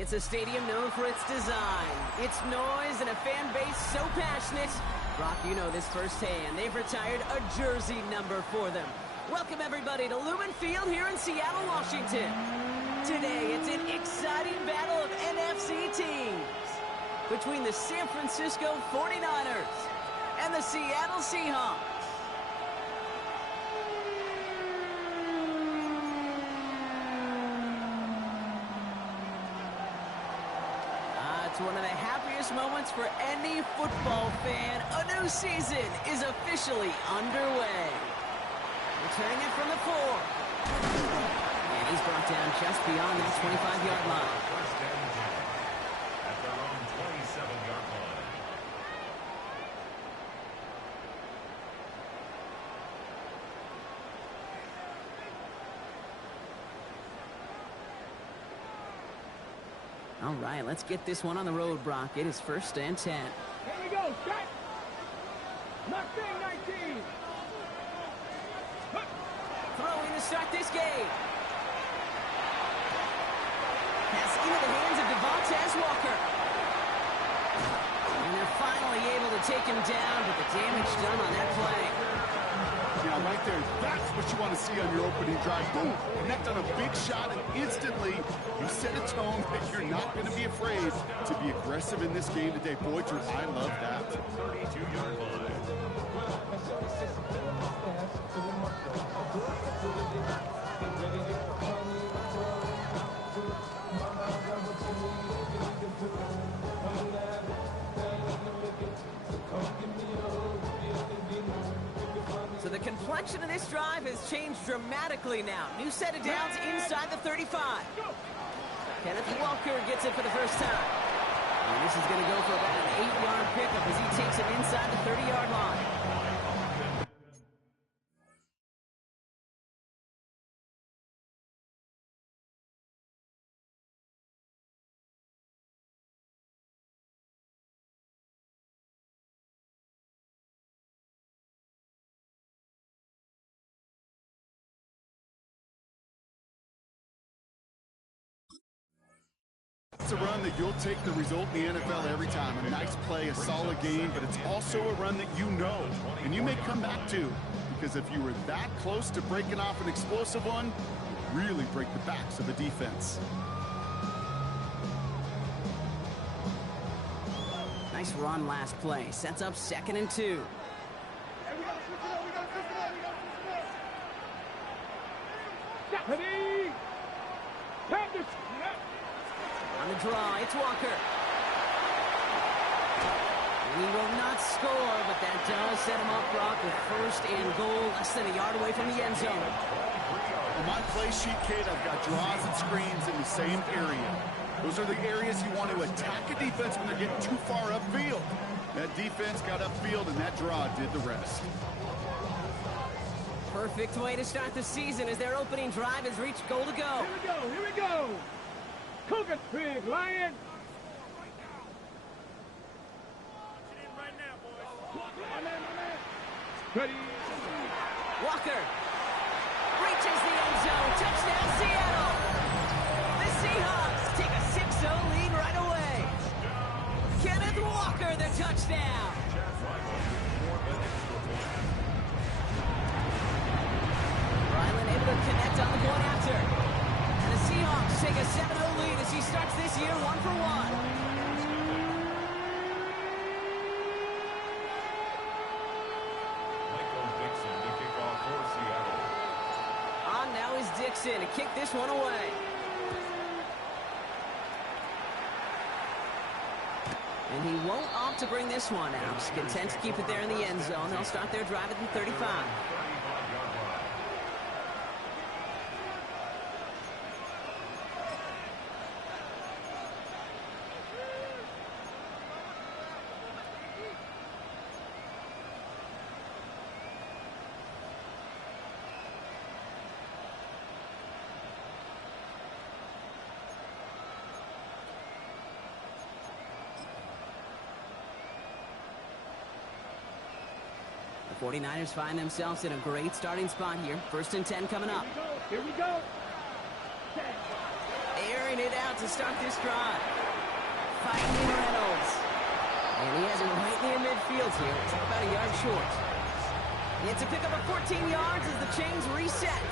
It's a stadium known for its design, its noise, and a fan base so passionate. Brock, you know this firsthand. They've retired a jersey number for them. Welcome, everybody, to Lumen Field here in Seattle, Washington. Today, it's an exciting battle of NFC teams between the San Francisco 49ers and the Seattle Seahawks. It's one of the happiest moments for any football fan. A new season is officially underway. Returning it from the 4. And he's brought down just beyond that 25-yard line. First down at their own 27-yard line. All right, let's get this one on the road, Brock. It is 1st and 10. Here we go, set. Mustang 19. Throwing to start this game. Pass into the hands of Devontae Walker. And they're finally able to take him down, but the damage done on that play. Yeah, right there. That's what you want to see on your opening drive. Boom! Connect on a big shot, and instantly you set a tone that you're not going to be afraid to be aggressive in this game today. Boy, Drew, I love that. 32-yard line. So the complexion of this drive has changed dramatically now. New set of downs inside the 35. Kenneth Walker gets it for the first time. And this is going to go for about an 8-yard pickup as he takes it inside the 30-yard line. It's a run that you'll take the result in the NFL every time. A nice play, a solid game, but it's also a run that you know and you may come back to, because if you were that close to breaking off an explosive one, it would really break the backs of a defense. Nice run last play. Sets up 2nd and 2. Ready? Practice. On the draw, it's Walker. He will not score, but that does set him up, Brock, with 1st and goal, less than a yard away from the end zone. On my play sheet, Kate, I've got draws and screens in the same area. Those are the areas you want to attack a defense when they're getting too far upfield. That defense got upfield, and that draw did the rest. Perfect way to start the season as their opening drive has reached goal to go. Here we go, here we go. Cook it, Big Lion. Ready? Walker reaches the end zone. Touchdown, Seattle. The Seahawks take a 6-0 lead right away. Kenneth Walker, the touchdown. Ryland able to connect on the point after. And the Seahawks take a 7-0 lead as he starts this year 1-for-1. Dixon to kick this one away. And he won't opt to bring this one out. He's content to keep it there in the end zone. They'll start their drive at the 35. The 49ers find themselves in a great starting spot here. 1st and 10 coming up. Here we go. Airing it out to start this drive. Fighting Reynolds. And he has it right near midfield here. It's about a yard short. It's a pickup of 14 yards as the chains reset.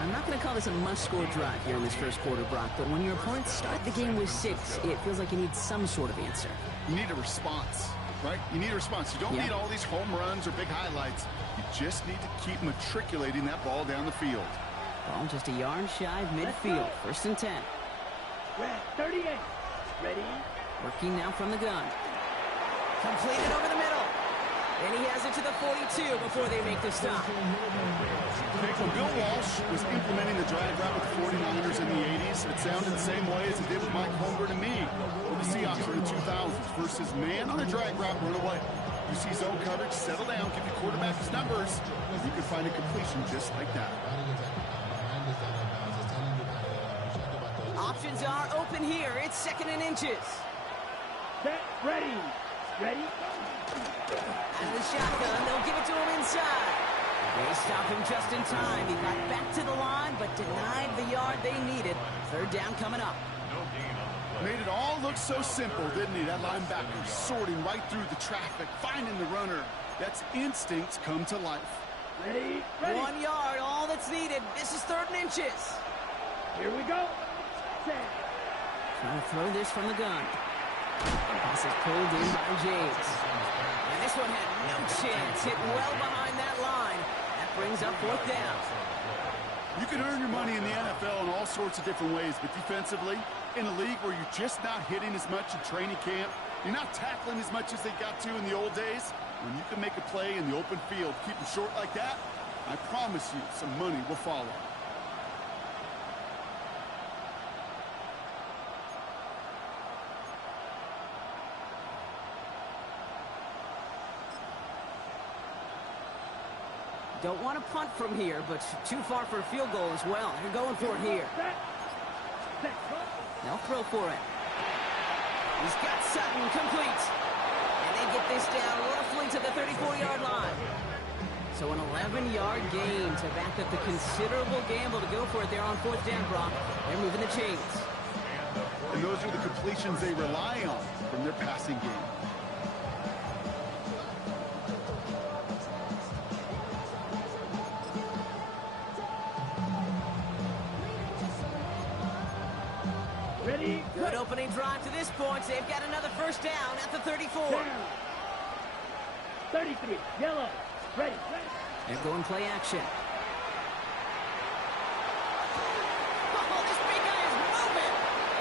I'm not going to call this a must-score drive here in this first quarter, Brock, but when your opponents start the game with 6, it feels like you need some sort of answer. You need a response, right? You need a response. You don't need all these home runs or big highlights. You just need to keep matriculating that ball down the field. Ball just a yard shy of midfield. First and 10. Red 38. Ready? Working now from the gun. Completed over the middle. And he has it to the 42 before they make the stop. When Bill Walsh was implementing the drag route with the 49ers in the 80s, it sounded the same way as it did with Mike Holmgren and me with the Seahawks in the 2000s versus man on a drag route, run away. You see zone coverage, settle down, give your quarterback his numbers, and you can find a completion just like that. Options are open here. It's 2nd and inches. Set. Ready. Ready? Out of the shotgun, they'll give it to him inside. They stop him just in time. He got back to the line, but denied the yard they needed. 3rd down coming up. Made it all look so simple, didn't he? That linebacker sorting right through the traffic, finding the runner. That's instincts come to life. Ready? Ready? 1 yard, all that's needed. This is 3rd and inches. Here we go. Set. Trying to throw this from the gun. Pass is pulled in by James. And this one had no chance. Hit well behind that line. That brings up 4th down. You can earn your money in the NFL in all sorts of different ways, but defensively, in a league where you're just not hitting as much in training camp, you're not tackling as much as they got to in the old days, when you can make a play in the open field, keep them short like that, I promise you some money will follow. Don't want to punt from here, but too far for a field goal as well. They're going for it here. Set. Set. They'll throw for it. He's got Sutton complete. And they get this down roughly to the 34-yard line. So an 11-yard gain to back up the considerable gamble to go for it there on 4th down, Brock. They're moving the chains. And those are the completions they rely on from their passing game. Ready? Good opening drive to this point. They've got another 1st down at the 34. Down. 33. Yellow. Ready. They're going play action. Oh, this big guy is moving.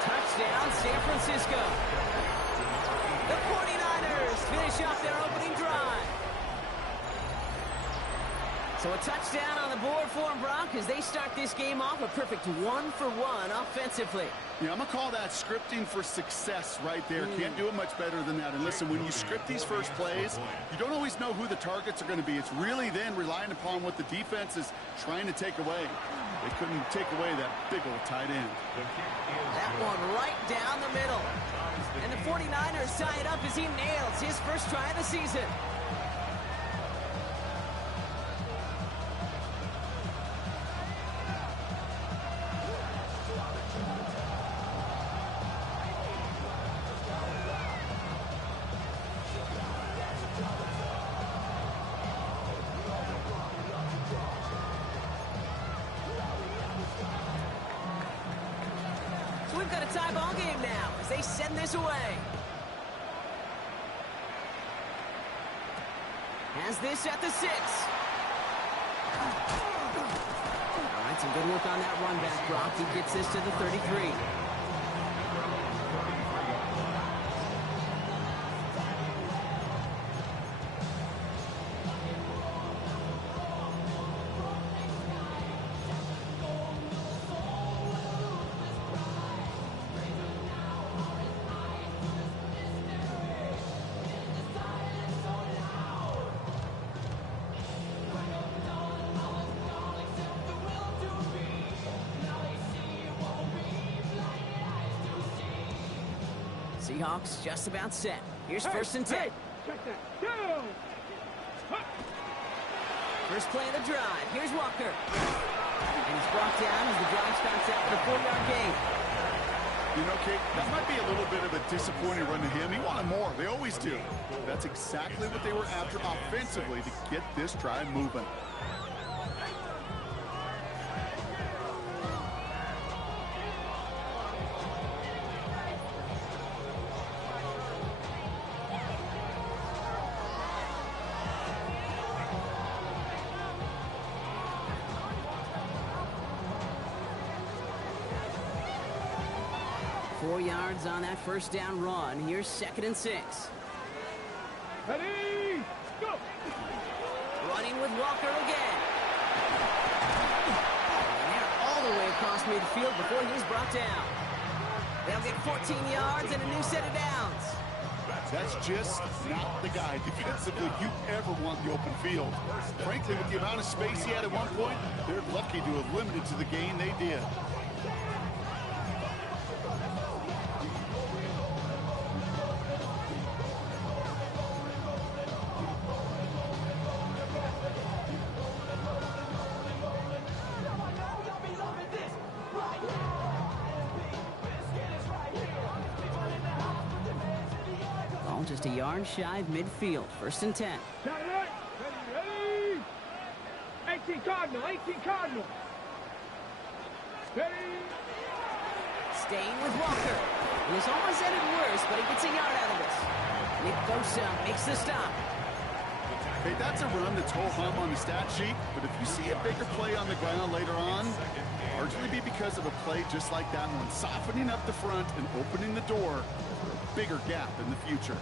Touchdown, San Francisco. The 49ers finish off their opening drive. So a touchdown on the board for them, Brock, as they start this game off a perfect 1-for-1 offensively. Yeah, I'm going to call that scripting for success right there. Can't do it much better than that. And listen, when you script these first plays, you don't always know who the targets are going to be. It's really then relying upon what the defense is trying to take away. They couldn't take away that big old tight end. That one right down the middle. And the 49ers tie it up as he nails his first try of the season. We've got a tie ball game now as they send this away. Has this at the 6. All right, some good work on that run back, Brock. He gets this to the 33. Seahawks just about set. Here's 1st and 10. Hey, check that. Down. First play of the drive. Here's Walker. And he's brought down as the drive starts out with a 4-yard gain. You know, Kate, that might be a little bit of a disappointing run to him. He wanted more. They always do. That's exactly what they were after offensively to get this drive moving. On that first down run. Here's 2nd and 6. Ready, go! Running with Walker again. And they're all the way across midfield before he's brought down. They'll get 14 yards and a new set of downs. That's just not the guy defensively you ever want the open field. Frankly, with the amount of space he had at one point, they're lucky to have limited to the gain they did. Just a yard shy of midfield. 1st and 10. Ready, 18 Cardinal, 18 Cardinal. Ready. Staying with Walker. And this almost ended worse, but he gets a yard out of this. Nick Bosa makes the stop. Hey, that's a run that's ho-hum on the stat sheet, but if you see a bigger play on the ground later on, largely be because of a play just like that one, softening up the front and opening the door for a bigger gap in the future.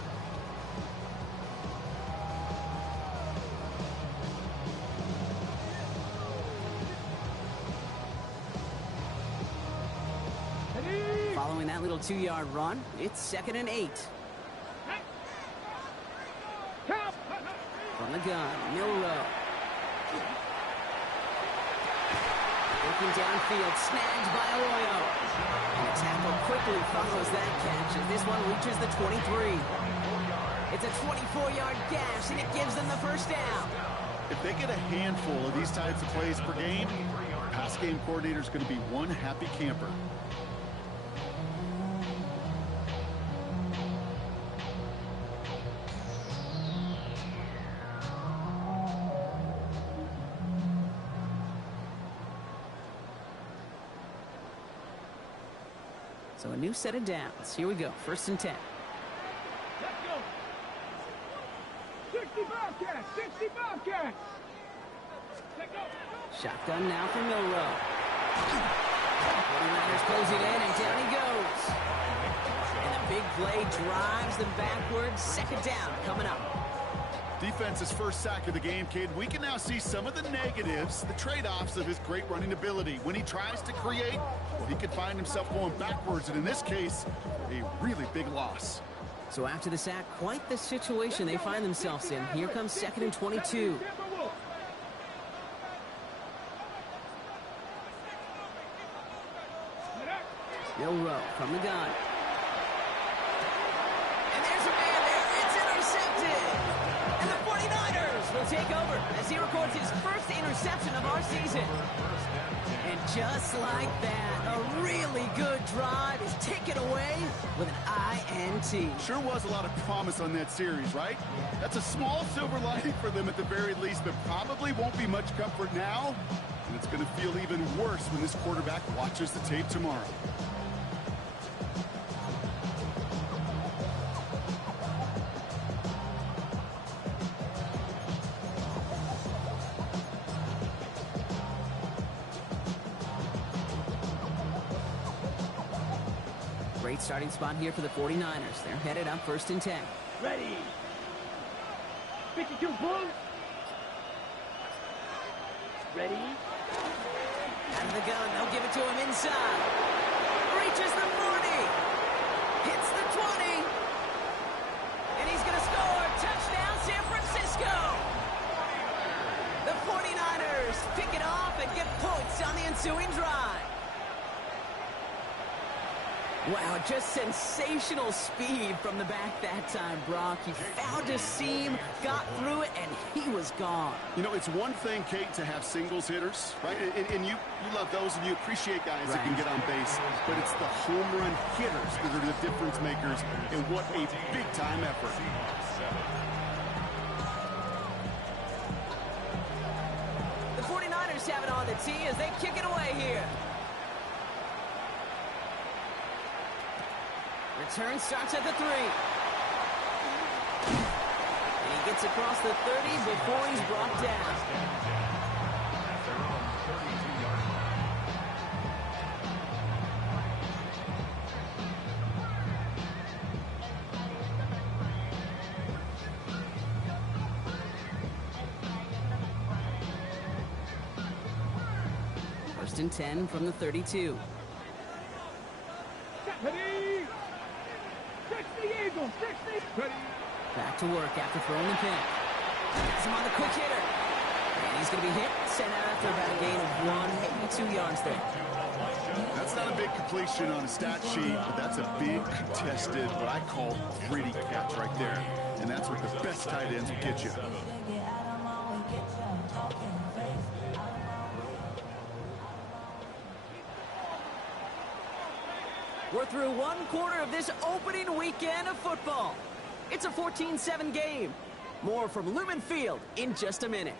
Following that little 2-yard run, it's 2nd and 8. From the gun, Milrow. Looking downfield, snagged by Arroyo. And the tackle quickly follows that catch as this one reaches the 23. It's a 24-yard gash, and it gives them the first down. If they get a handful of these types of plays per game, pass game coordinator's going to be one happy camper. So a new set of downs. Here we go. 1st and 10. Let's go. 60 Bobcats, 60 Bobcats. Let's go. Shotgun now for Milrow. 49ers closing in, and down he goes. And the big play drives them backwards. 2nd down coming up. Defense's first sack of the game, kid. We can now see some of the negatives, the trade-offs of his great running ability. When he tries to create, well, he could find himself going backwards, and in this case, a really big loss. So after the sack, quite the situation they find themselves in. Here comes 2nd and 22. Milrow from the gun. And there's a man there. It's intercepted. And the 49ers will take over as he records his first interception of our season. And just like that, a really good drive is taken away with an INT. Sure was a lot of promise on that series, right? That's a small silver lining for them at the very least, but probably won't be much comfort now. And it's going to feel even worse when this quarterback watches the tape tomorrow. Great starting spot here for the 49ers. They're headed up 1st and 10. Ready. 52 Bulls. Ready. Out of the gun, they'll give it to him inside. Reaches the 40. Hits the 20. And he's going to score. Touchdown, San Francisco. The 49ers pick it off and get points on the ensuing drive. Wow, just sensational speed from the back that time, Brock. He found a seam, got through it, and he was gone. You know, it's one thing, Kate, to have singles hitters, right? And you love those, and you appreciate guys that can get on base. But it's the home run hitters that are the difference makers, and what a big-time effort. The 49ers have it on the tee as they kick it away here. Return starts at the 3. And he gets across the 30 before he's brought down. At their own 32-yard line. First and 10 from the 32. Ready? 60 Eagles, 60. Ready? Back to work after throwing the pick. Has him on the quick hitter. And he's going to be hit, sent out after about a gain of 1, maybe 2 yards there. That's not a big completion on a stat sheet, but that's a big contested, what I call gritty catch right there. And that's what the best tight ends will get you. We're through one quarter of this opening weekend of football. It's a 14-7 game. More from Lumen Field in just a minute.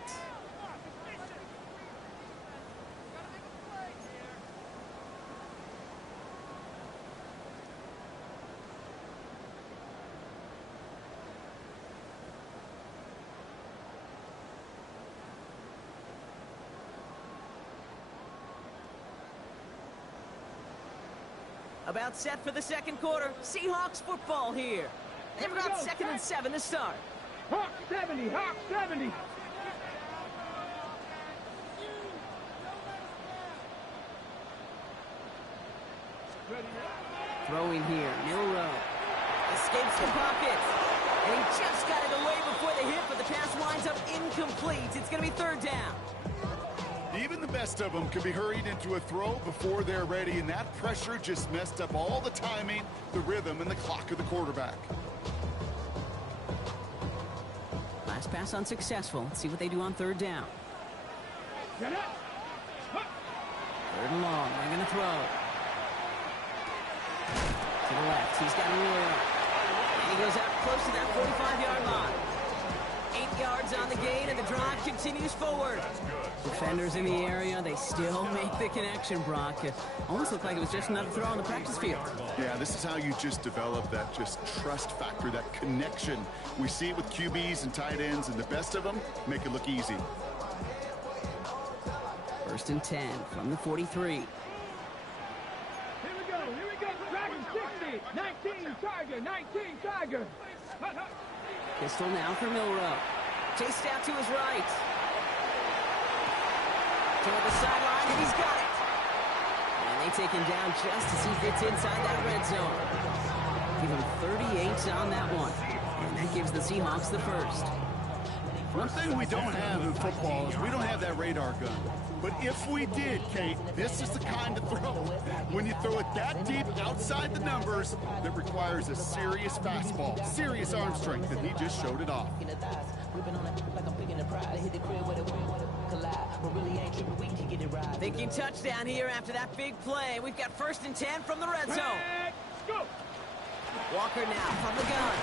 About set for the second quarter. Seahawks football here. They've got 2nd and 7 to start. Hawk 70, Hawk 70. Throwing here, Milrow. Escapes the pocket. And he just got it away before the hit, but the pass winds up incomplete. It's going to be 3rd down. Even the best of them can be hurried into a throw before they're ready, and that pressure just messed up all the timing, the rhythm, and the clock of the quarterback. Last pass unsuccessful. Let's see what they do on 3rd down. Get up. 3rd and long. They're going to throw. To the left. He's got a roll. And he goes out close to that 45-yard line. 8 yards on the gain, and the drive continues forward. Defenders in the area, they still make the connection, Brock. It almost looked like it was just another throw on the practice field. Yeah, this is how you just develop that just trust factor, that connection. We see it with QBs and tight ends, and the best of them make it look easy. 1st and 10 from the 43. Here we go, Dragon 60, 19 Tiger, 19 Tiger. Pistol now for Milrow. Chased out to his right. Toward the sideline, and he's got it. And they take him down just as he fits inside that red zone. Give him 38 on that one. And that gives the Seahawks the first. One thing we don't have in football is we don't have that radar gun. But if we did, Kate, this is the kind of throw, when you throw it that deep outside the numbers, that requires a serious fastball, serious arm strength, and he just showed it off. Thinking touchdown here after that big play. We've got 1st and 10 from the red zone. Go. Walker now from the gun.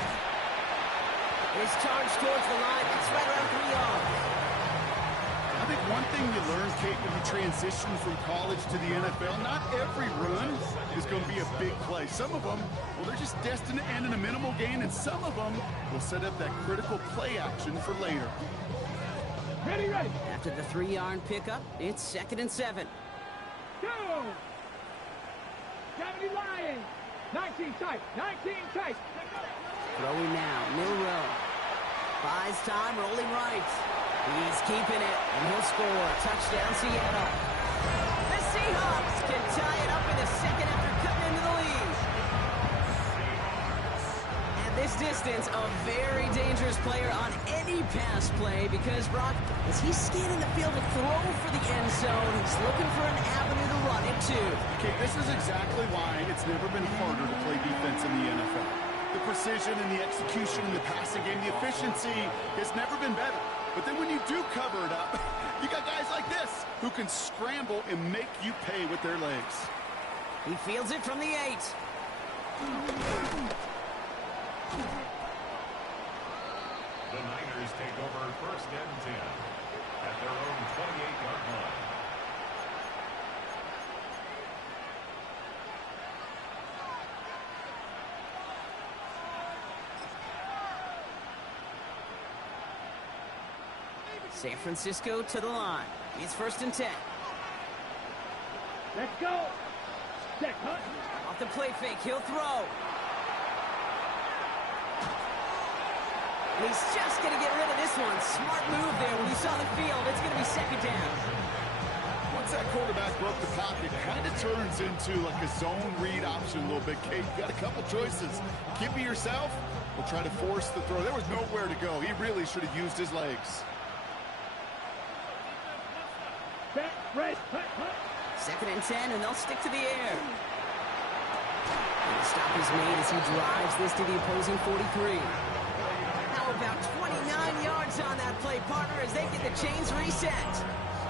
His charge towards the line. It's right around 3 yards. I think one thing you learn, Kate, when you transition from college to the NFL, not every run is going to be a big play. Some of them, well, they're just destined to end in a minimal gain, and some of them will set up that critical play action for later. Ready. After the 3-yard pickup, it's 2nd and 7. Go. 70 Lions, 19 tight, 19 tight. Throwing now, Milrow. Buys time, rolling right. He's keeping it, and he'll score. Touchdown, Seattle. The Seahawks can tie it up in a second after cutting into the lead. And this distance, a very dangerous player on any pass play because, Brock, as he's scanning the field to throw for the end zone, he's looking for an avenue to run it to. Okay, this is exactly why it's never been harder to play defense in the NFL. The precision and the execution in the passing game, the efficiency has never been better. But then when you do cover it up, you got guys like this who can scramble and make you pay with their legs. He fields it from the 8. The Niners take over 1st and 10 at their own 28-yard line. San Francisco to the line. It's 1st and 10. Let's go. Set, cut. Off the play fake, he'll throw. And he's just going to get rid of this one. Smart move there when he saw the field. It's going to be 2nd down. Once that quarterback broke the pocket, it kind of turns into like a zone read option a little bit. Kate, you got a couple choices. Keep it yourself or try to force the throw. There was nowhere to go. He really should have used his legs. Set, red, cut, cut. 2nd and 10, and they'll stick to the air. And the stop is made as he drives this to the opposing 43. How about 29 yards on that play, partner, as they get the chains reset?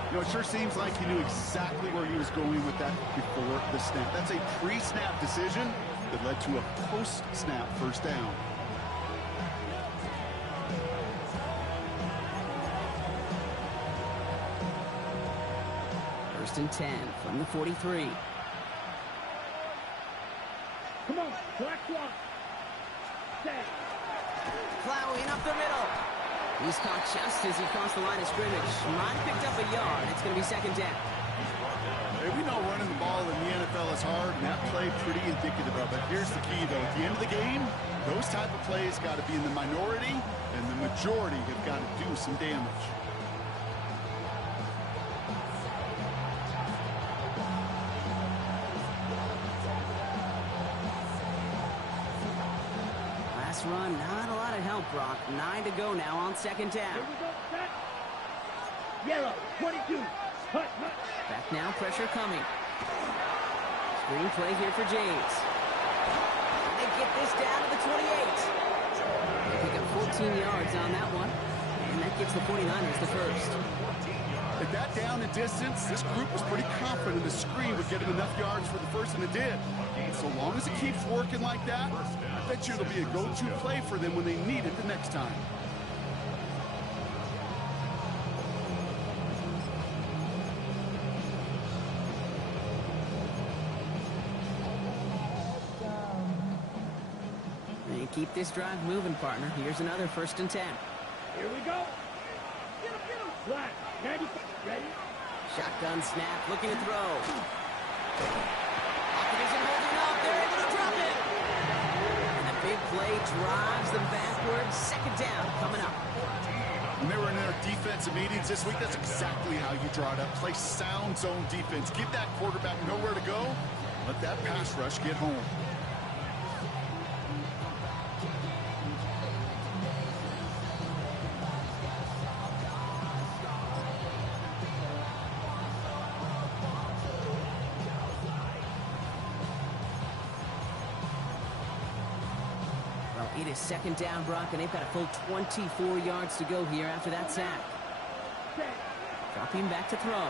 You know, it sure seems like he knew exactly where he was going with that before the snap. That's a pre-snap decision that led to a post-snap 1st down. And 10 from the 43. Come on, black one. Set. Plowing up the middle. He's caught just as he crossed the line of scrimmage. Might have picked up a yard. It's going to be 2nd down. Hey, we know running the ball in the NFL is hard, and that play pretty indicative of it. Here's the key, though. At the end of the game, those type of plays got to be in the minority, and the majority have got to do some damage. Run, not a lot of help, Brock. 9 to go now on 2nd down. Here we go, set. Yellow, 22. Cut, cut. Back now, pressure coming. Screen play here for James. And they get this down to the 28. They pick up 14 yards on that one. And that gives the 49ers the 1st. At that down and distance, this group was pretty confident the screen would get him enough yards for the 1st, and it did. So long as it keeps working like that, I bet you it'll be a go-to play for them when they need it the next time. And keep this drive moving, partner. Here's another 1st and 10. Here we go. Get him. Black, 95. Ready? Shotgun snap, looking to throw. Pocket isn't holding up. They're able to drop it. And the big play drives them backwards. 2nd down coming up. When they were in their defensive meetings this week, that's exactly how you draw it up. Play sound zone defense. Give that quarterback nowhere to go. Let that pass rush get home. It is 2nd down, Brock, and they've got a full 24 yards to go here after that sack. Dropping back to throw.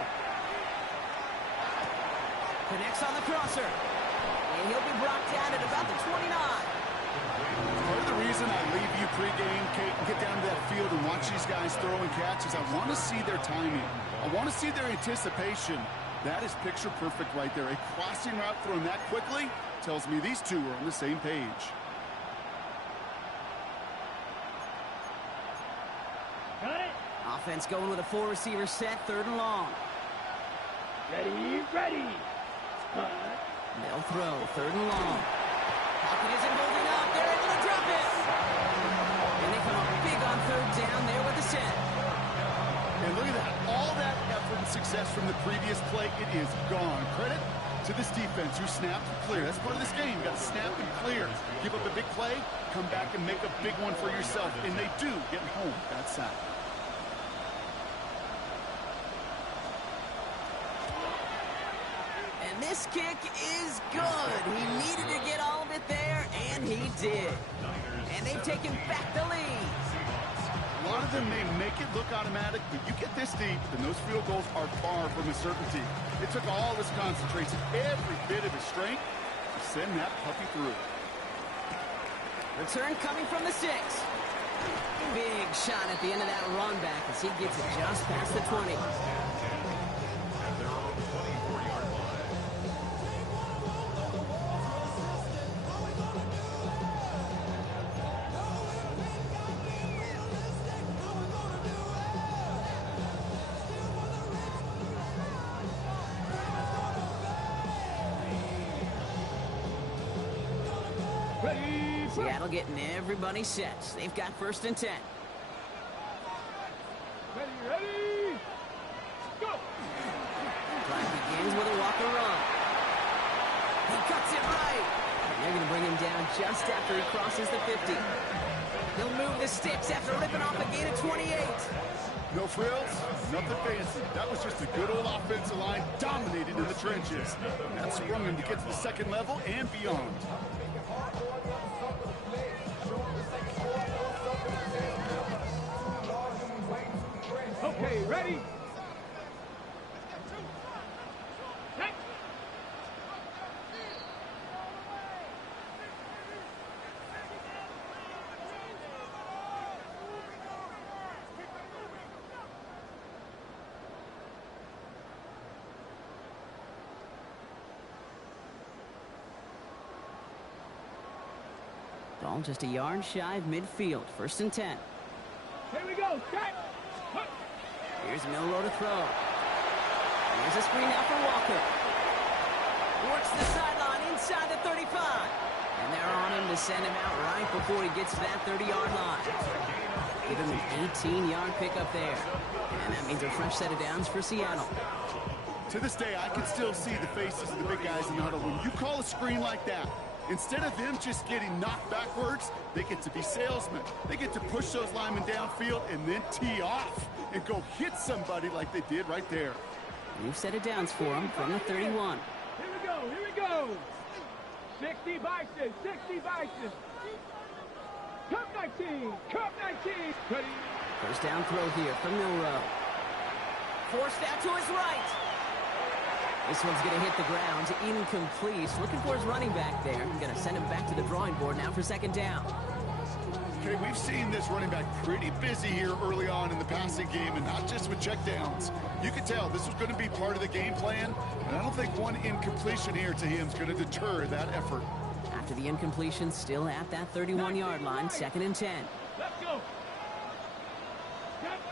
Connects on the crosser. And he'll be brought down at about the 29. Part of the reason I leave you pregame, Kate, and get down to that field and watch these guys throw and catch is I want to see their timing. I want to see their anticipation. That is picture perfect right there. A crossing route thrown that quickly tells me these two are on the same page. Got it. Offense going with a 4-receiver set, 3rd and long. Ready, ready. Cut. They'll throw, 3rd and long. Pocket isn't holding up. They're able to drop it. And they come up big on 3rd down there with the set. And look at that. All that effort and success from the previous play, it is gone. Credit To this defense, you snap and clear. That's part of this game. You got to snap and clear. Give up a big play, come back and make a big one for yourself. And they do, getting home that sack. And this kick is good. He needed to get all of it there, and he did. And they've taken back the lead. A lot of them may make it look automatic, but you get this deep, and those field goals are far from a certainty. It took all his concentration, every bit of his strength, to send that puppy through. Return coming from the 6. Big shot at the end of that run back as he gets it just past the 20. Seattle getting everybody set. They've got 1st and 10. Ready, go! Drive begins with a walker run. He cuts it right. And they're going to bring him down just after he crosses the 50. He'll move the sticks after ripping off a gain of 28. No frills, nothing fancy. That was just a good old offensive line dominated in the trenches. And that sprung him to get to the 2nd level and beyond. Okay, ready? Set. Ball just a yard shy of midfield. 1st and 10. Here we go, set. Here's Milroe to throw. Here's a screen out for Walker. Works the sideline inside the 35. And they're on him to send him out right before he gets to that 30-yard line. Give him an 18-yard pickup there. And that means a fresh set of downs for Seattle. To this day, I can still see the faces of the big guys in the huddle. When you call a screen like that, instead of them just getting knocked backwards, they get to be salesmen. They get to push those linemen downfield and then tee off and go hit somebody like they did right there. New set of downs for him from the 31. Here we go. 60 Bison, 60 Bison. Cup 19, Cup 19. Ready? 1st down throw here from Milroe. Forced out to his right. This one's going to hit the ground, incomplete. Looking for his running back there. Going to send him back to the drawing board now for 2nd down. Okay, we've seen this running back pretty busy here early on in the passing game, and not just with checkdowns. You could tell this was going to be part of the game plan, and I don't think one incompletion here to him is going to deter that effort. After the incompletion, still at that 31-yard line, 2nd and 10. Let's go.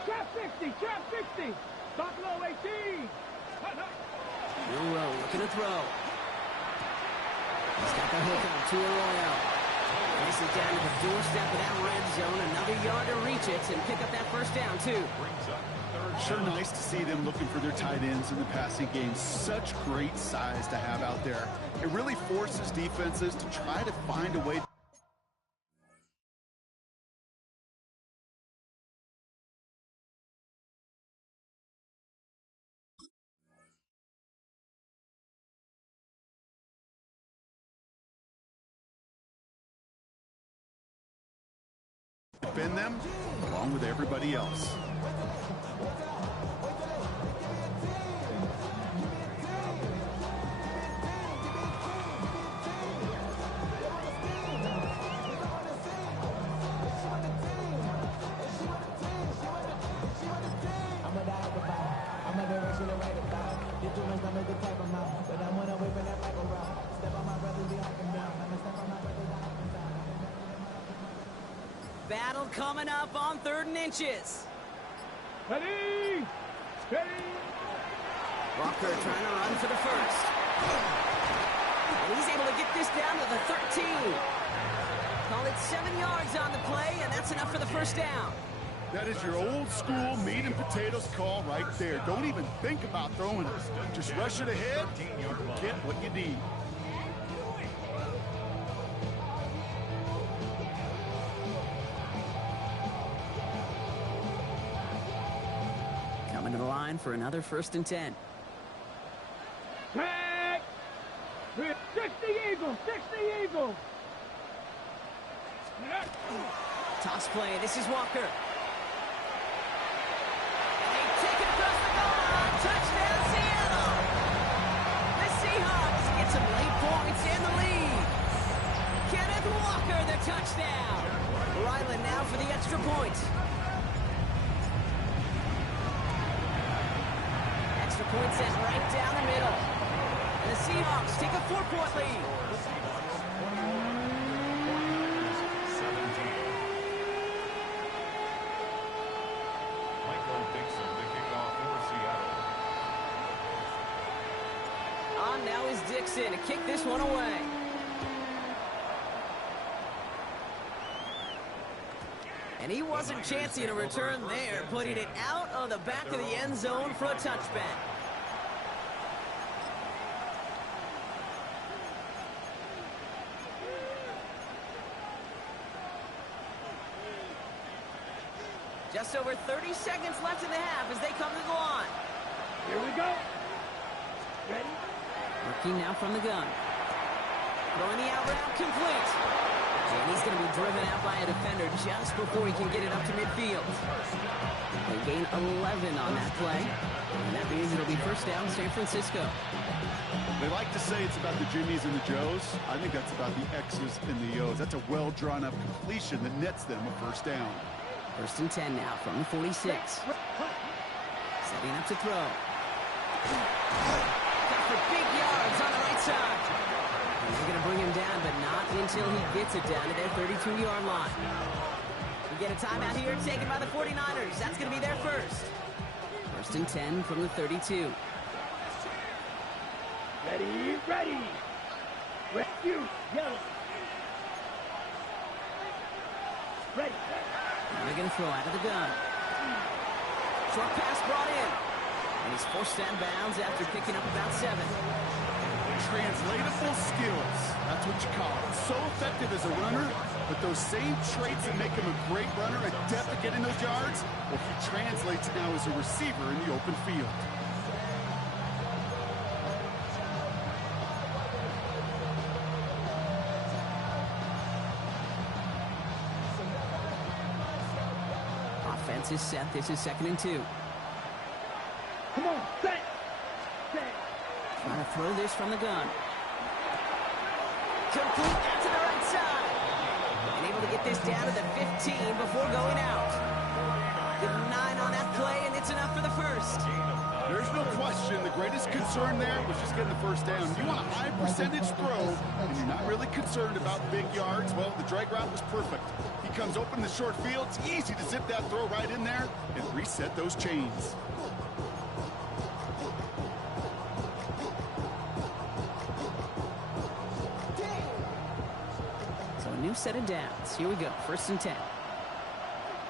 Trap 60, trap 60. Stop low 18. Milroe looking to throw. He's got the hook up to Arroyo. This is down to the doorstep of that red zone. Another yard to reach it and pick up that 1st down, too. Sure nice to see them looking for their tight ends in the passing game. Such great size to have out there. It really forces defenses to try to find a way to defend them along with everybody else. Battle coming up on 3rd and inches. Ready? Ready? Walker trying to run for the 1st. And he's able to get this down to the 13. Call it 7 yards on the play, and that's enough for the 1st down. That is your old school meat and potatoes call right there. Don't even think about throwing it. Just rush it ahead and get what you need. Coming to the line for another 1st and 10. Tag! 60 Eagles! 60 Eagles! Toss play. This is Walker. And they take it across the goal line. Touchdown, Seattle! The Seahawks get some late points in the lead. Kenneth Walker, the touchdown. Ryland now for the extra point. Extra point sent right down the middle. And the Seahawks take a 4-point lead. On now is Dixon to kick this one away. And he wasn't chancing a return there, putting it out on the back of the end zone for a touchback. Just over 30 seconds left in the half as they come to the line. Here we go. Ready? Working now from the gun. Throwing the out route complete. And he's going to be driven out by a defender just before he can get it up to midfield. They gain 11 on that play. And that means it'll be 1st down San Francisco. They like to say it's about the Jimmies and the Joes. I think that's about the X's and the O's. That's a well-drawn-up completion that nets them a 1st down. 1st and 10 now from the 46. Setting up to throw. Got for big yards on the right side. And they're going to bring him down, but not until he gets it down to their 32-yard line. We get a timeout here taken by the 49ers. That's going to be their first. 1st and 10 from the 32. Ready, ready. Rescue, yellow. Ready. And they're going to throw out of the gun. Short pass brought in. And he's forced out of bounds after picking up about 7. Translatable skills. That's what you call it. So effective as a runner, but those same traits that make him a great runner, adept at getting those yards, well, he translates now as a receiver in the open field. Offense is set. This is 2nd and 2. Come on, set. Trying to throw this from the gun. Complete out to the right side. And able to get this down to the 15 before going out. Good 9 on that play, and it's enough for the 1st. There's no question. The greatest concern there was just getting the 1st down. You want a high percentage throw, and you're not really concerned about big yards. Well, the drag route was perfect. He comes open in the short field. It's easy to zip that throw right in there and reset those chains. New set of downs. Here we go. 1st and 10.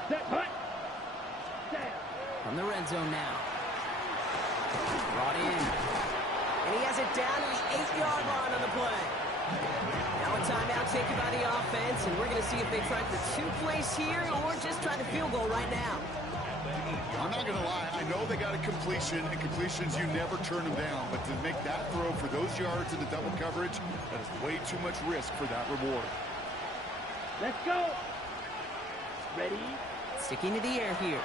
Set, punt. Down. From the red zone now. Brought in. And he has it down to the 8-yard line on the play. Now a timeout taken by the offense, and we're going to see if they try for 2 plays here or just try the field goal right now. I'm not going to lie. I know they got a completion, and completions, you never turn them down. But to make that throw for those yards in the double coverage, that is way too much risk for that reward. Let's go. Ready? Sticking to the air here.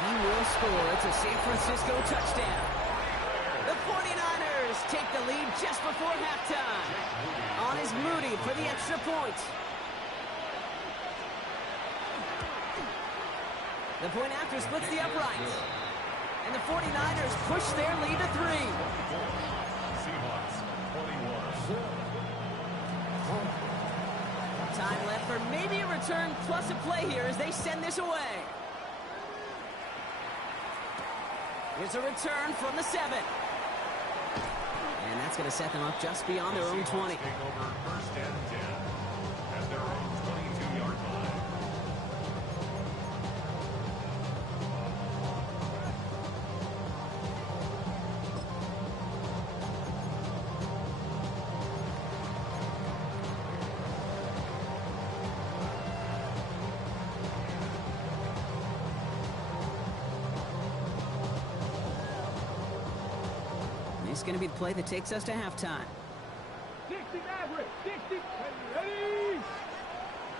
He will score. It's a San Francisco touchdown. The 49ers take the lead just before halftime. On is Moody for the extra point. The point after splits the uprights. And the 49ers push their lead to 3. Seahawks, 21. Time left for maybe a return plus a play here as they send this away. Here's a return from the 7. And that's going to set them up just beyond their own 20. Take over 1st and 10 at their own 22-yard line. This is going to be the play that takes us to halftime. 60 Maverick, 60, ready?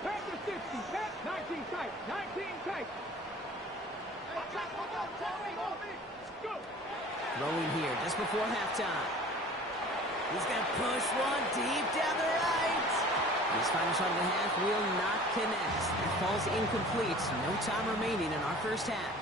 Panther 60, Pat 19 tight, 19 tight. Go. Throwing here just before halftime. He's going to push one deep down the right. His final shot of the half will not connect. That falls incomplete. No time remaining in our first half.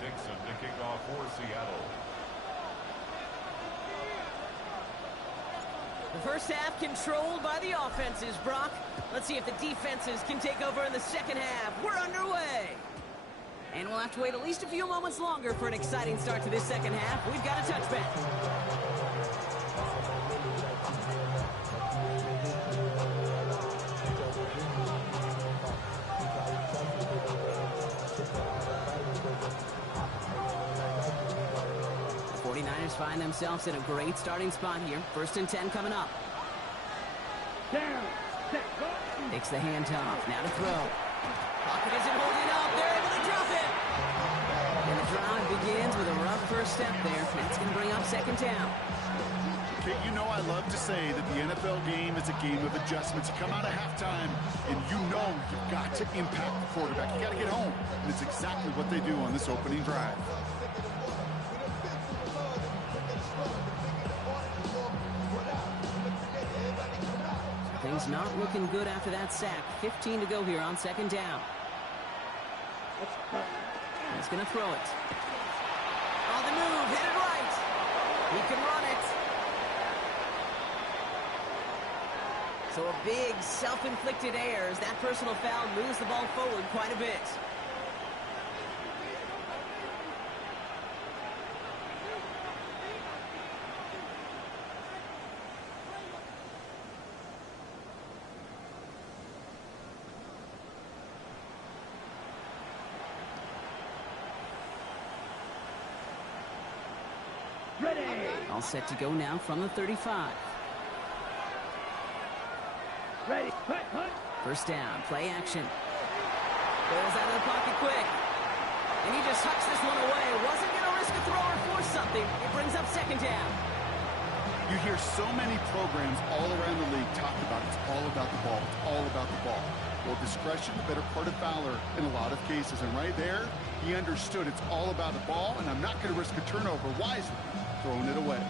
Dixon to kick off for Seattle. The first half controlled by the offenses, Brock. Let's see if the defenses can take over in the second half. We're underway. And we'll have to wait at least a few moments longer for an exciting start to this second half. We've got a touchback. 49ers find themselves in a great starting spot here. 1st and 10 coming up. Down. Takes the handoff. Now to throw. Pocket isn't holding up. They're able to drop it. And the drive begins with a rough first step there. That's going to bring up 2nd down. Okay, you know I love to say that the NFL game is a game of adjustments. You come out of halftime, and you know you've got to impact the quarterback. You got to get home. And it's exactly what they do on this opening drive. Things not looking good after that sack. 15 to go here on 2nd down. He's going to throw it. On the move, hit it right. He can run it. So a big self-inflicted error as that personal foul moves the ball forward quite a bit. All set to go now from the 35. Ready. Hunt. 1st down, play action. Bails out of the pocket quick. And he just hucks this one away. Wasn't going to risk a throw or force something. It brings up 2nd down. You hear so many programs all around the league talk about it's all about the ball. It's all about the ball. Well, discretion, the better part of valor in a lot of cases. And right there, he understood it's all about the ball, and I'm not going to risk a turnover wisely, throwing it away.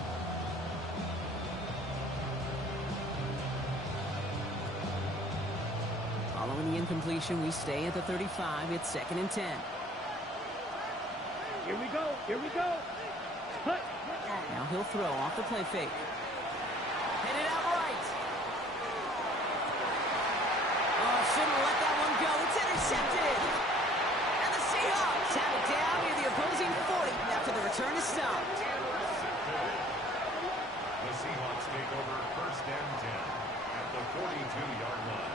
Following the incompletion, we stay at the 35. It's 2nd and 10. Here we go. Hunt. Now he'll throw off the play fake. Hit it out right. Oh, shouldn't let that one go. It's intercepted. And the Seahawks have it down near the opposing 40 after the return is stopped. The Seahawks take over 1st and 10 at the 42-yard line.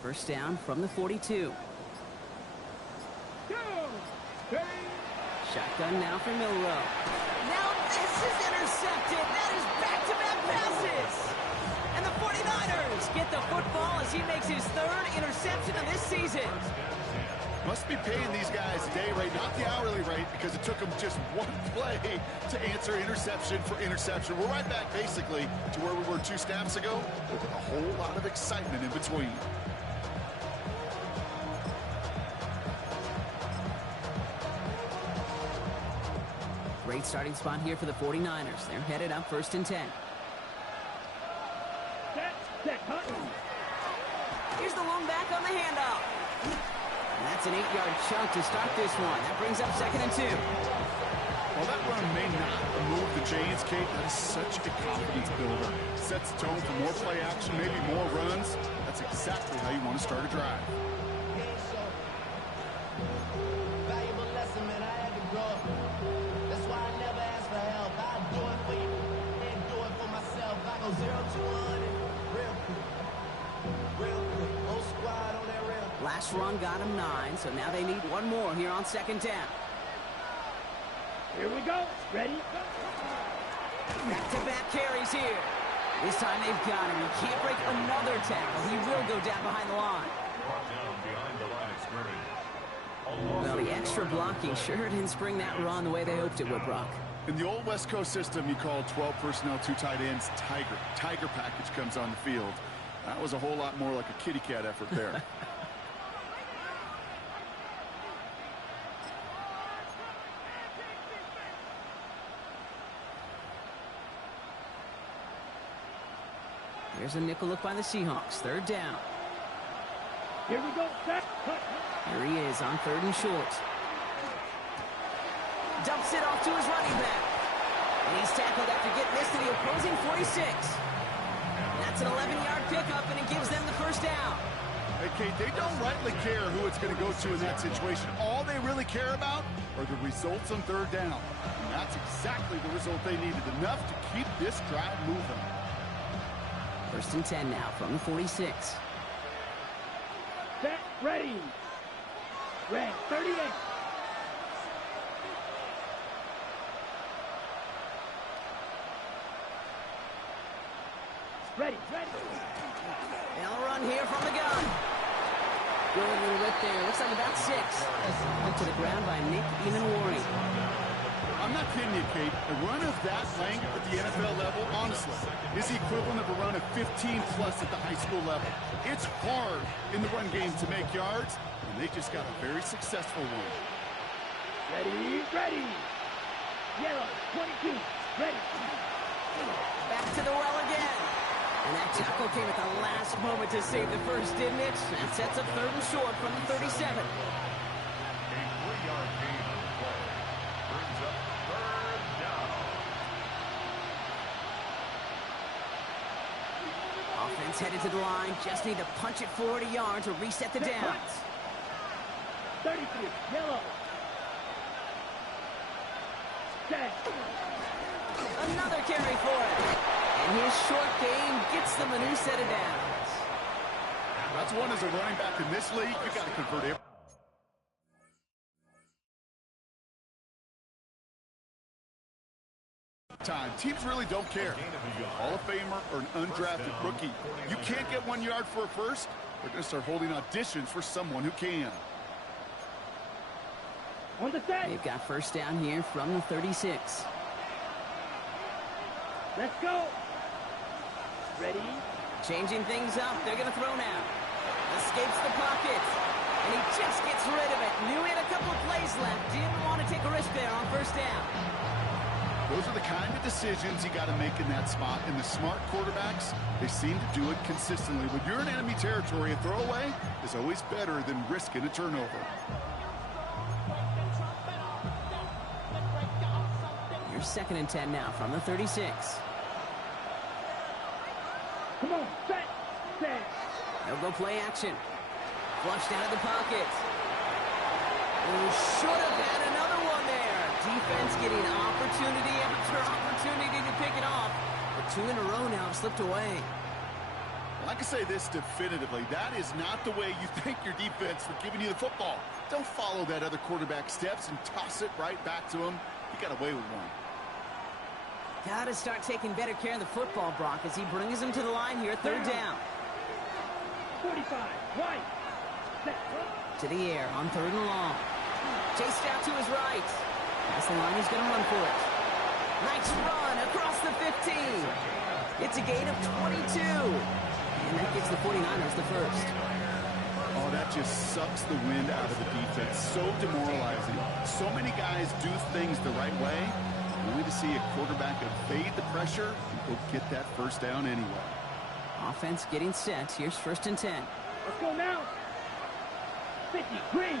First down from the 42. Shotgun now for Milrow. Now this is intercepted. That is back-to-back passes. And the 49ers get the football as he makes his 3rd interception of this season. Must be paying these guys a day rate, not the hourly rate, because it took them just one play to answer interception for interception. We're right back, basically, to where we were 2 snaps ago, with a whole lot of excitement in between. Great starting spot here for the 49ers. They're headed up 1st and 10. Set, cut. Here's the lone back on the handoff. And that's an 8-yard chunk to start this one. That brings up 2nd and 2. Well, that run may not move the chains, Kate. That is such a confidence builder. Sets the tone for more play action, maybe more runs. That's exactly how you want to start a drive. Valuable lesson, man. I had to grow up. That's why I never ask for help. I do it for you and do it for myself. I go 0 to 100 real quick. Real quick. Whole squad on that rail. Last run got him 9, so now they need one more here on 2nd down. Here we go. Ready? Back-to-back carries here. This time they've got him. He can't break another tackle. He will go down behind the line. Brought down behind the line of scrimmage. Well, the extra blocking sure didn't spring that run the way they hoped it would, Brock. In the old West Coast system, you call 12 personnel, 2 tight ends, Tiger. Tiger package comes on the field. That was a whole lot more like a kitty cat effort there. Here's a nickel look by the Seahawks. 3rd down. Here we go. Set, cut. Here he is on 3rd and short. Dumps it off to his running back. And he's tackled after getting this to the opposing 46. That's an 11-yard pickup, and it gives them the 1st down. Hey, Kate, they don't rightly care who it's going to go to in that situation. All they really care about are the results on 3rd down. And that's exactly the result they needed, enough to keep this drive moving. 1st and 10 now from the 46. Set, ready. Red, 38. Ready. They'll run here from the gun. Going a little bit there. Looks like about 6. Went to the ground by Nick Eamon-Wari. I'm not kidding you, Kate. A run of that length at the NFL level, honestly, is the equivalent of a run of 15-plus at the high school level. It's hard in the run game to make yards, and they just got a very successful one. Ready. Yellow, 22. Ready. Back to the well again. And that tackle came at the last moment to save the first, didn't it? That sets up 3rd and short from the 37. A 3-yard gain on the play. Brings up 3rd down. Offense headed to the line. Just need to punch it 40 yards to reset the downs. 33, yellow. Set. Another carry for it. And his short game gets them a new set of downs. That's one as a running back in this league. You got to convert it. Time. Teams really don't care. Hall of Famer or an undrafted rookie. You can't get 1 yard for a first. They're going to start holding auditions for someone who can. On the set. They've got 1st down here from the 36. Let's go. Ready. Changing things up. They're going to throw now. Escapes the pocket. And he just gets rid of it. Knew he had a couple of plays left. Didn't want to take a risk there on 1st down. Those are the kind of decisions you got to make in that spot. And the smart quarterbacks, they seem to do it consistently. When you're in enemy territory, a throwaway is always better than risking a turnover. Here's 2nd and 10 now from the 36. Come on, set. They'll go play action. Flushed out of the pocket. Should have had another one there. Defense getting opportunity after opportunity to pick it off. But 2 in a row now have slipped away. Well, I can say this definitively. That is not the way you thank your defense for giving you the football. Don't follow that other quarterback steps and toss it right back to him. He got away with one. Got to start taking better care of the football, Brock, as he brings him to the line here, 3rd down. 45, right. Set. To the air on 3rd and long. Chased out to his right. That's the line, he's going to run for it. Nice run across the 15. It's a gain of 22. And that gives the 49ers the 1st. Oh, that just sucks the wind out of the defense. So demoralizing. So many guys do things the right way, only to see a quarterback evade the pressure and go get that 1st down anyway. Offense getting set. Here's 1st and 10. Let's go now. 50, green.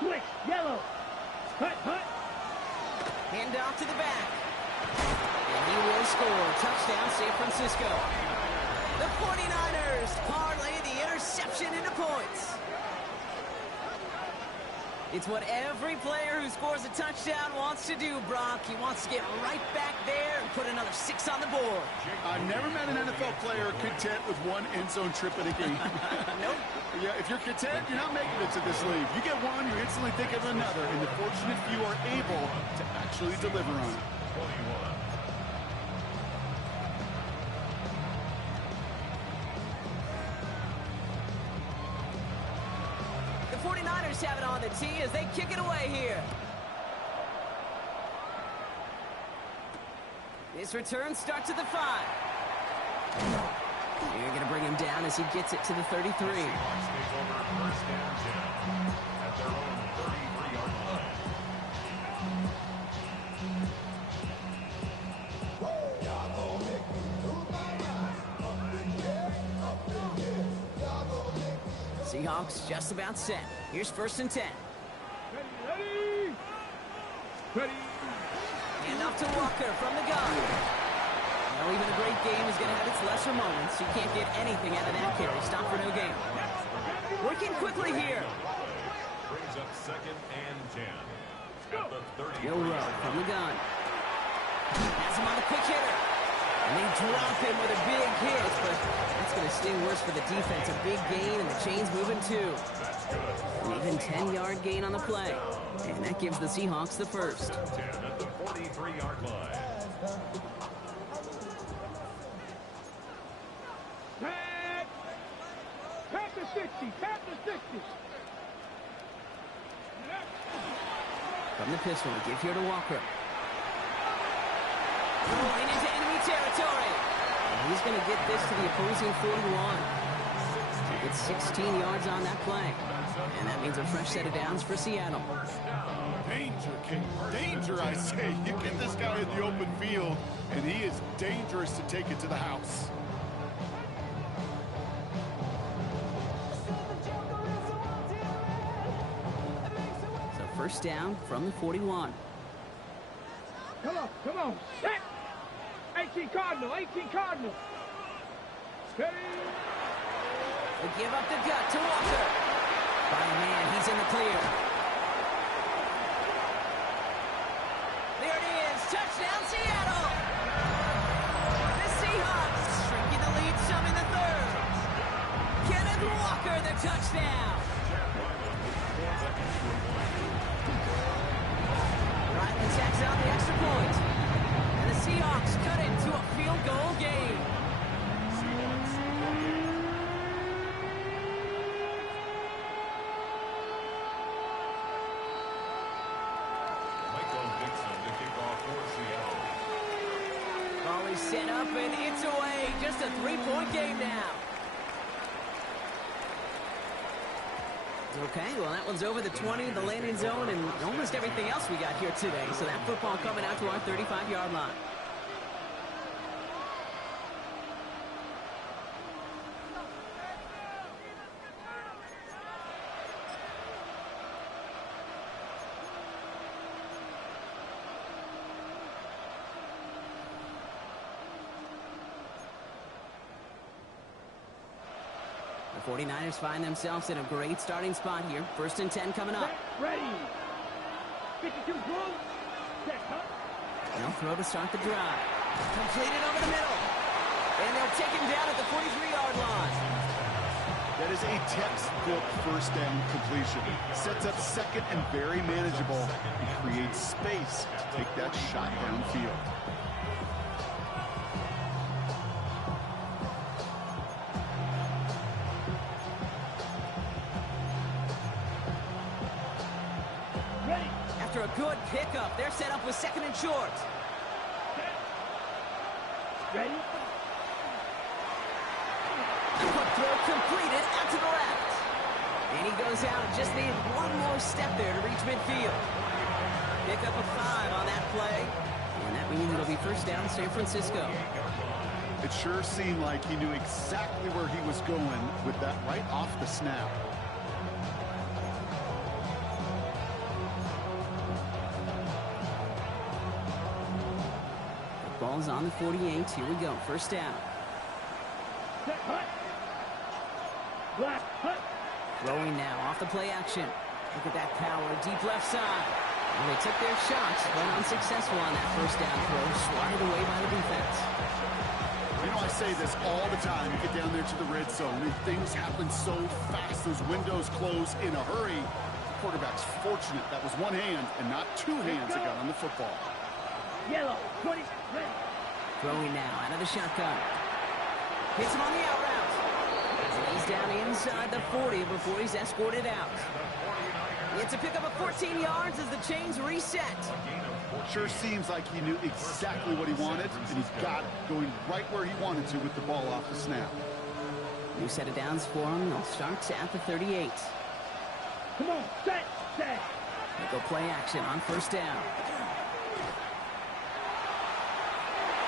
Switch, yellow. Hut. Hand off to the back. And he will score. Touchdown, San Francisco. The 49ers parlay the interception into points. It's what every player who scores a touchdown wants to do, Brock. He wants to get right back there and put another 6 on the board. I've never met an NFL player content with one end zone trip in a game. Nope. Yeah, if you're content, you're not making it to this league. You get one, you instantly think of another, and the fortunate few are able to actually deliver on it. 21. The 49ers have it on the tee as they kick it away here. This return starts at the 5. You're going to bring him down as he gets it to the 33. Seahawks take over 1st and 10 at their own 33-yard line. Seahawks just about set. Here's 1st and 10. Ready. Hand off to Walker from the gun. Now even a great game is going to have its lesser moments. You can't get anything out of that carry. Stop for no gain. Working quickly here. Brings up 2nd and 10 at the 33. He'll run from the gun. Has him on the quick hitter. And they drop him with a big hit, but that's going to sting worse for the defense. A big gain, and the chain's moving too. An even 10-yard gain on the play. And that gives the Seahawks the first. 10 at the 43-yard line. Pat the 60. From the pistol, give here to Walker. Rolling into enemy territory. And he's going to get this to the opposing 41. He gets 16 yards on that play. And that means a fresh set of downs for Seattle. Danger, King. Danger, I say. You get this guy in the open field, and he is dangerous to take it to the house. So 1st down from the 41. Come on. Set. 18 Cardinal. Steady. They give up the gut to Walker. By a man, he's in the clear. There it is. Touchdown, Seattle. The Seahawks shrinking the lead some in the 3rd. Kenneth Walker, the touchdown. Ryland tacks out the extra point. And the Seahawks cut it to a field goal game. Ball is set up and it's away. Just a 3-point game now. Okay, well that one's over the 20, the landing zone, and almost everything else we got here today. So that football coming out to our 35-yard line. The 49ers find themselves in a great starting spot here. 1st and 10 coming up. Ready. 52 goal. Set. They'll throw to start the drive. Completed over the middle. And they'll take him down at the 43-yard line. That is a textbook 1st down completion. Sets up 2nd and very manageable. He creates space to take that shot downfield. After a good pickup, they're set up with 2nd and short. Ready. A quick throw completed out to the left. And he goes out and just needed one more step there to reach midfield. Pick up a 5 on that play. And that means it'll be first down San Francisco. It sure seemed like he knew exactly where he was going with that right off the snap. The ball's on the 48. Here we go. First down. Throwing now off the play action. Look at that power. Deep left side. And they took their shots, but unsuccessful on that first down throw. Swatted away by the defense. You know, I say this all the time. You get down there to the red zone, and things happen so fast. Those windows close in a hurry. The quarterback's fortunate that was one hand and not two hands that got on the football. Yellow, 20, ready. Throwing now out of the shotgun. Hits him on the out route. And he's down inside the 40 before he's escorted out. It's a pickup of 14 yards as the chains reset. Sure seems like he knew exactly what he wanted, and he got it, going right where he wanted to with the ball off the snap. New set of downs for him. They'll start at the 38. Come on, set. They go play action on first down.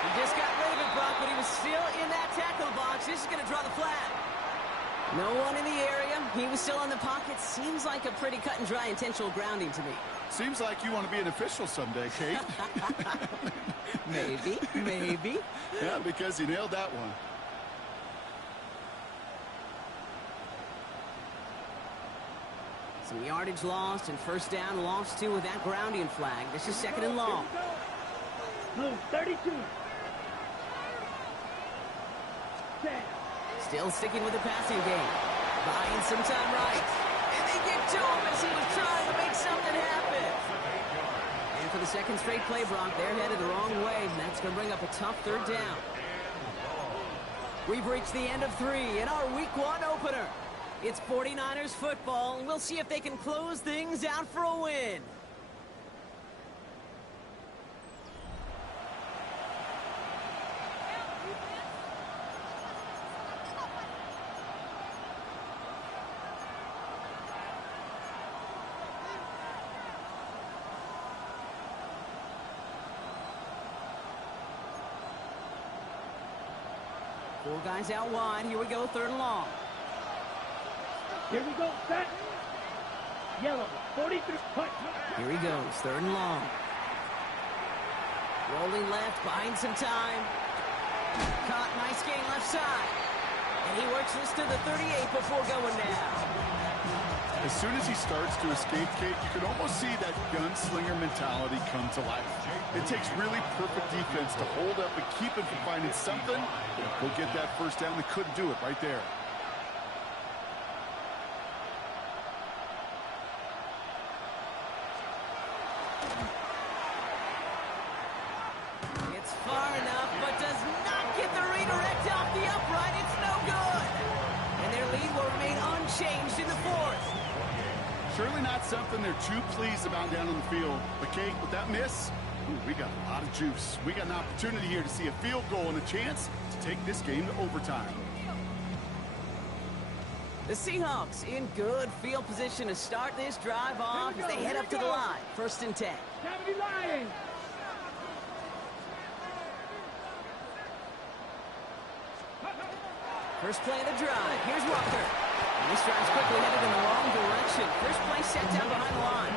He just got rid of it, Brock, but he was still in that tackle box. This is going to draw the flag. No one in the area. He was still in the pocket. Seems like a pretty cut and dry intentional grounding to me. Seems like you want to be an official someday, Kate. Maybe. Yeah, because he nailed that one. Some yardage lost and first down lost too with that grounding flag. This is second and long. Blue, 32. Set. Still sticking with the passing game. Buying some time right. And they get to him as he was trying to make something happen. And for the second straight play, Brock, they're headed the wrong way, and that's going to bring up a tough third down. We've reached the end of 3 in our Week 1 opener. It's 49ers football, and we'll see if they can close things out for a win. Four guys out wide. Here we go, third and long. Here we go, set. Yellow, 43, punt. Here he goes, third and long. Rolling left, buying some time. Caught, nice gain left side. And he works this to the 38 before going down. As soon as he starts to escape, Kate, you can almost see that gunslinger mentality come to life. It takes really perfect defense to hold up and keep him from finding something. He'll get that first down. They couldn't do it right there. It's far enough, but does not get the redirect off the upright. It's no good. And their lead will remain unchanged in the fourth. Surely not something they're too pleased about down on the field. But, Kate, with that miss, we got a lot of juice. We got an opportunity here to see a field goal and a chance to take this game to overtime. The Seahawks in good field position to start this drive off as they head up to the line. First and 10. 70 Lions. First play of the drive. Here's Walker. And this drive's quickly headed in the wrong direction. First play set down behind the line.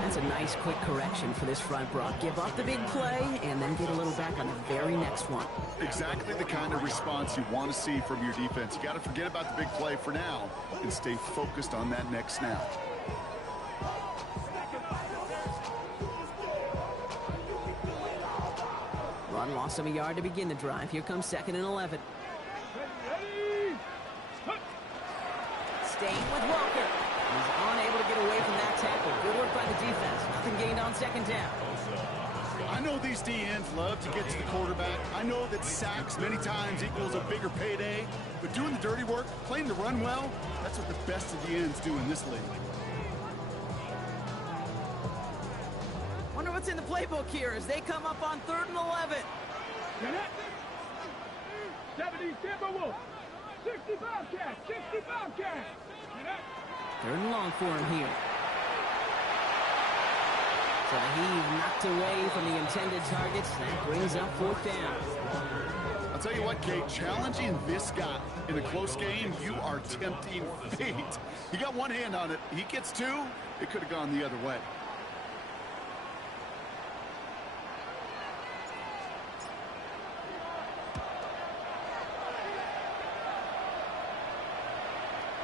That's a nice quick correction for this front, Brock. Give up the big play and then get a little back on the very next one. Exactly the kind of response you want to see from your defense. You got to forget about the big play for now and stay focused on that next snap. Run lost him a yard to begin the drive. Here comes second and 11. Staying with Walker. He's unable to get away from that tackle. Good work by the defense. Nothing gained on second down. I know these DNs love to get to the quarterback. I know that sacks many times equals a bigger payday. But doing the dirty work, playing the run well, that's what the best of the ends do in this league. Wonder what's in the playbook here as they come up on third and 11. 70 Timberwolves. 60 Bobcats. 60 Bobcats. Third and long for him here. So the heave knocked away from the intended targets. That brings up 4th down. I'll tell you what, Kate, challenging this guy in a close game, you are tempting fate. He got one hand on it. He gets two. It could have gone the other way.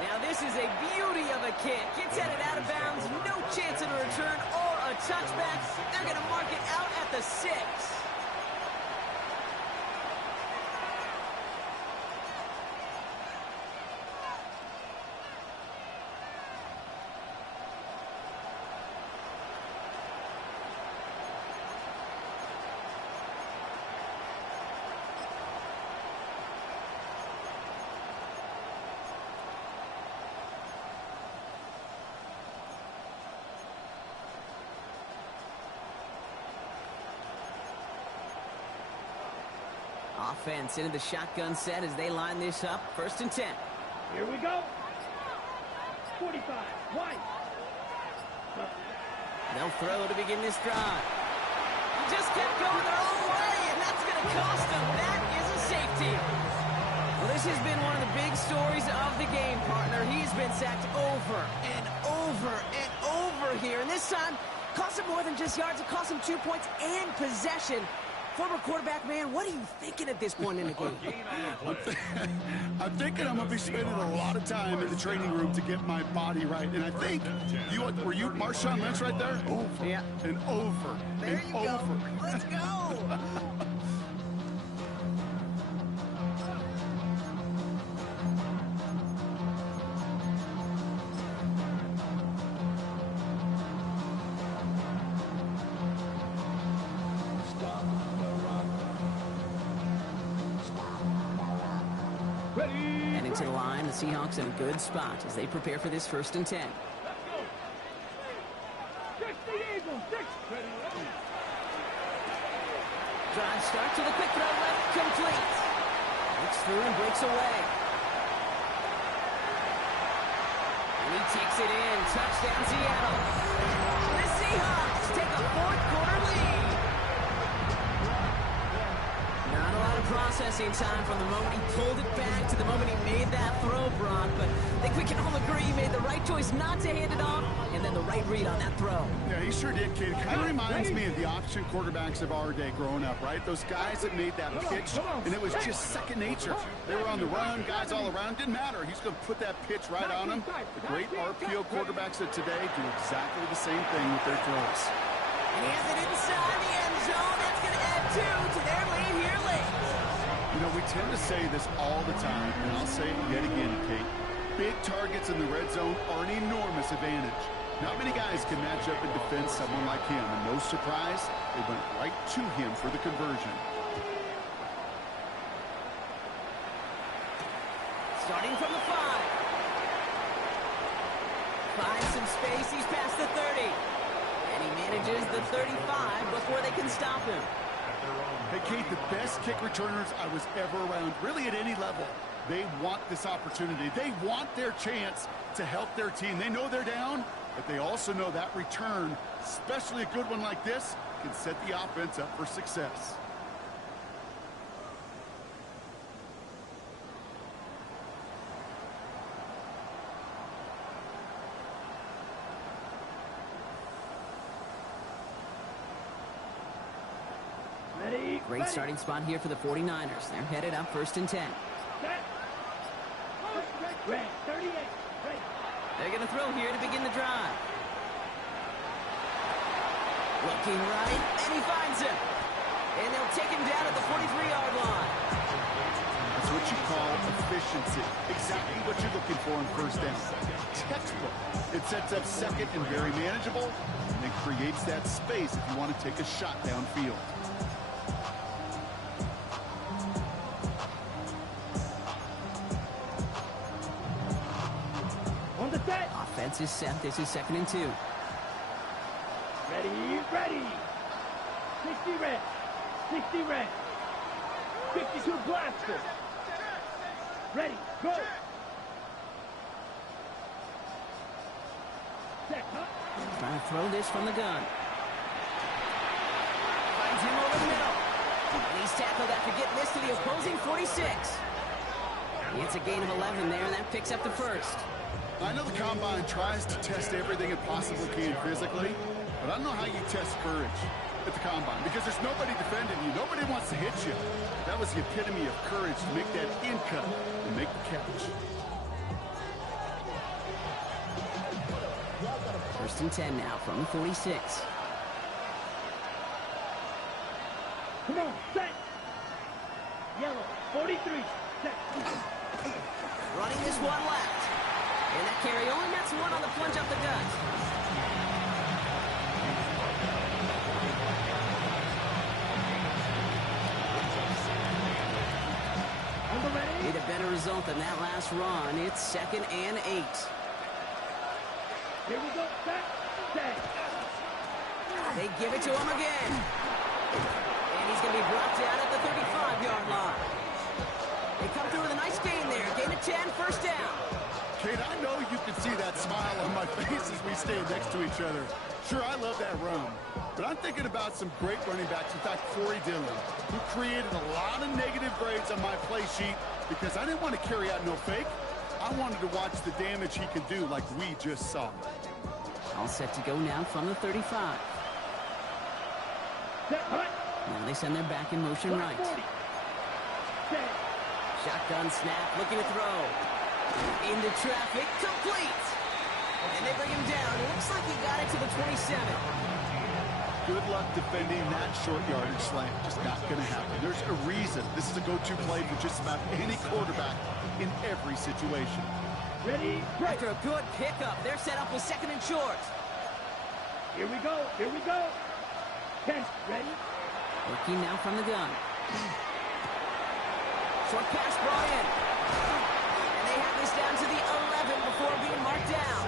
Now this is a beauty of a kick. Gets headed out of bounds. No chance of a return or a touchback. They're going to mark it out at the 6. Offense into the shotgun set as they line this up. 1st and 10. Here we go. 45. White. They'll throw to begin this drive. Just kept going their own way, and that's going to cost them. That is a safety. Well, this has been one of the big stories of the game, partner. He's been sacked over and over and over here. And this time, cost him more than just yards. It cost him 2 points and possession. Former quarterback, man, what are you thinking at this point in the game? I'm thinking I'm going to be spending a lot of time in the training room to get my body right. And I think, were you Marshawn Lynch right there? Over yeah. and over there and you over. Go. Let's go. Heading to the line, the Seahawks in a good spot as they prepare for this 1st and 10. Let's go. 60 Eagles. 6. Drive start to the quick throw left, complete. Looks through and breaks away. And he takes it in. Touchdown, Seattle. The Seahawks take a 4th quarter lead. Not a lot of processing time from the moment he pulled it back to the moment he made that throw, Brock. But I think we can all agree he made the right choice not to hand it off, and then the right read on that throw. Yeah, he sure did, kid. Kind of reminds me of the option quarterbacks of our day growing up, right? Those guys that made that pitch, and it was just second nature. They were on the run, guys all around. Didn't matter. He's going to put that pitch right on them. The great RPO quarterbacks of today do exactly the same thing with their throws. And he has it inside the end zone. That's going to add 2 to their lead here late. You know, we tend to say this all the time, and I'll say it yet again, Kate. Big targets in the red zone are an enormous advantage. Not many guys can match up and defend someone like him, and no surprise, they went right to him for the conversion. Starting from the 5. Finds some space. He's past the 30. And he manages the 35 before they can stop him. Hey, Kate, the best kick returners I was ever around, really at any level, they want this opportunity. They want their chance to help their team. They know they're down, but they also know that return, especially a good one like this, can set the offense up for success. Great starting spot here for the 49ers. They're headed up 1st and 10. Red, 38. They're going to throw here to begin the drive. Looking right, and he finds him. And they'll take him down at the 43-yard line. That's what you call efficiency. Exactly what you're looking for in 1st down. Textbook. It sets up 2nd and very manageable, and it creates that space if you want to take a shot downfield. Offense is set. This is 2nd and 2. Ready. 60 red. 60 red. 52 blaster. Ready, go. Trying to throw this from the gun. tackled after getting this to the opposing 46. It's a gain of 11 there, and that picks up the first. I know the Combine tries to test everything it possibly can physically, but I don't know how you test courage at the Combine, because there's nobody defending you. Nobody wants to hit you. That was the epitome of courage to make that in cut and make the catch. First and 10 now from the 46. Come on, set. Yellow, 43, set. Running this one left. And that carry only nets one on the plunge up the gut. Need a better result than that last run. It's 2nd and 8. Here we go, set, set. They give it to him again. And he's going to be brought down at the 35-yard line. They come through with a nice gain there. Gain of 10, first down. Kate, I know you can see that smile on my face as we stand next to each other. Sure, I love that run. But I'm thinking about some great running backs. In fact, Corey Dillon, who created a lot of negative grades on my play sheet because I didn't want to carry out no fake. I wanted to watch the damage he could do like we just saw. All set to go now from the 35. Set, right. Now they send their back in motion right. 40. Set. Shotgun snap, looking to throw. Into traffic, complete. And they bring him down. It looks like he got it to the 27. Good luck defending that short yardage slant. Just not going to happen. There's a reason this is a go-to play for just about any quarterback in every situation. Ready, break. After a good pickup, they're set up with 2nd and short. Here we go, here we go. 10, ready. Working now from the gun. Short pass brought in. And they have this down to the 11 before being marked down.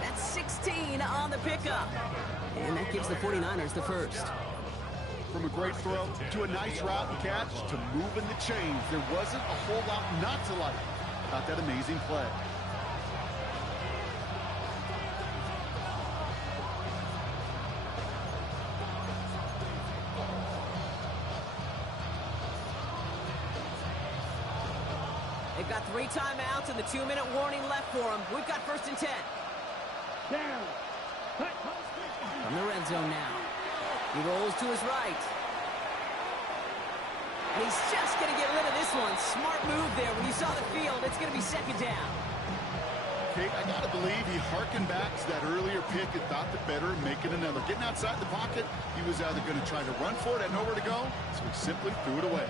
That's 16 on the pickup. And that gives the 49ers the first. From a great throw to a nice route and catch to moving the chains, there wasn't a whole lot not to like about that amazing play. They've got 3 timeouts and the 2-minute warning left for them. We've got 1st and 10. Down. Cut. From the red zone now. He rolls to his right. And he's just going to get rid of this one. Smart move there. When you saw the field, it's going to be 2nd down. Kate, I got to believe he harkened back to that earlier pick and thought the better and making another. Getting outside the pocket, he was either going to try to run for it, had nowhere to go, so he simply threw it away.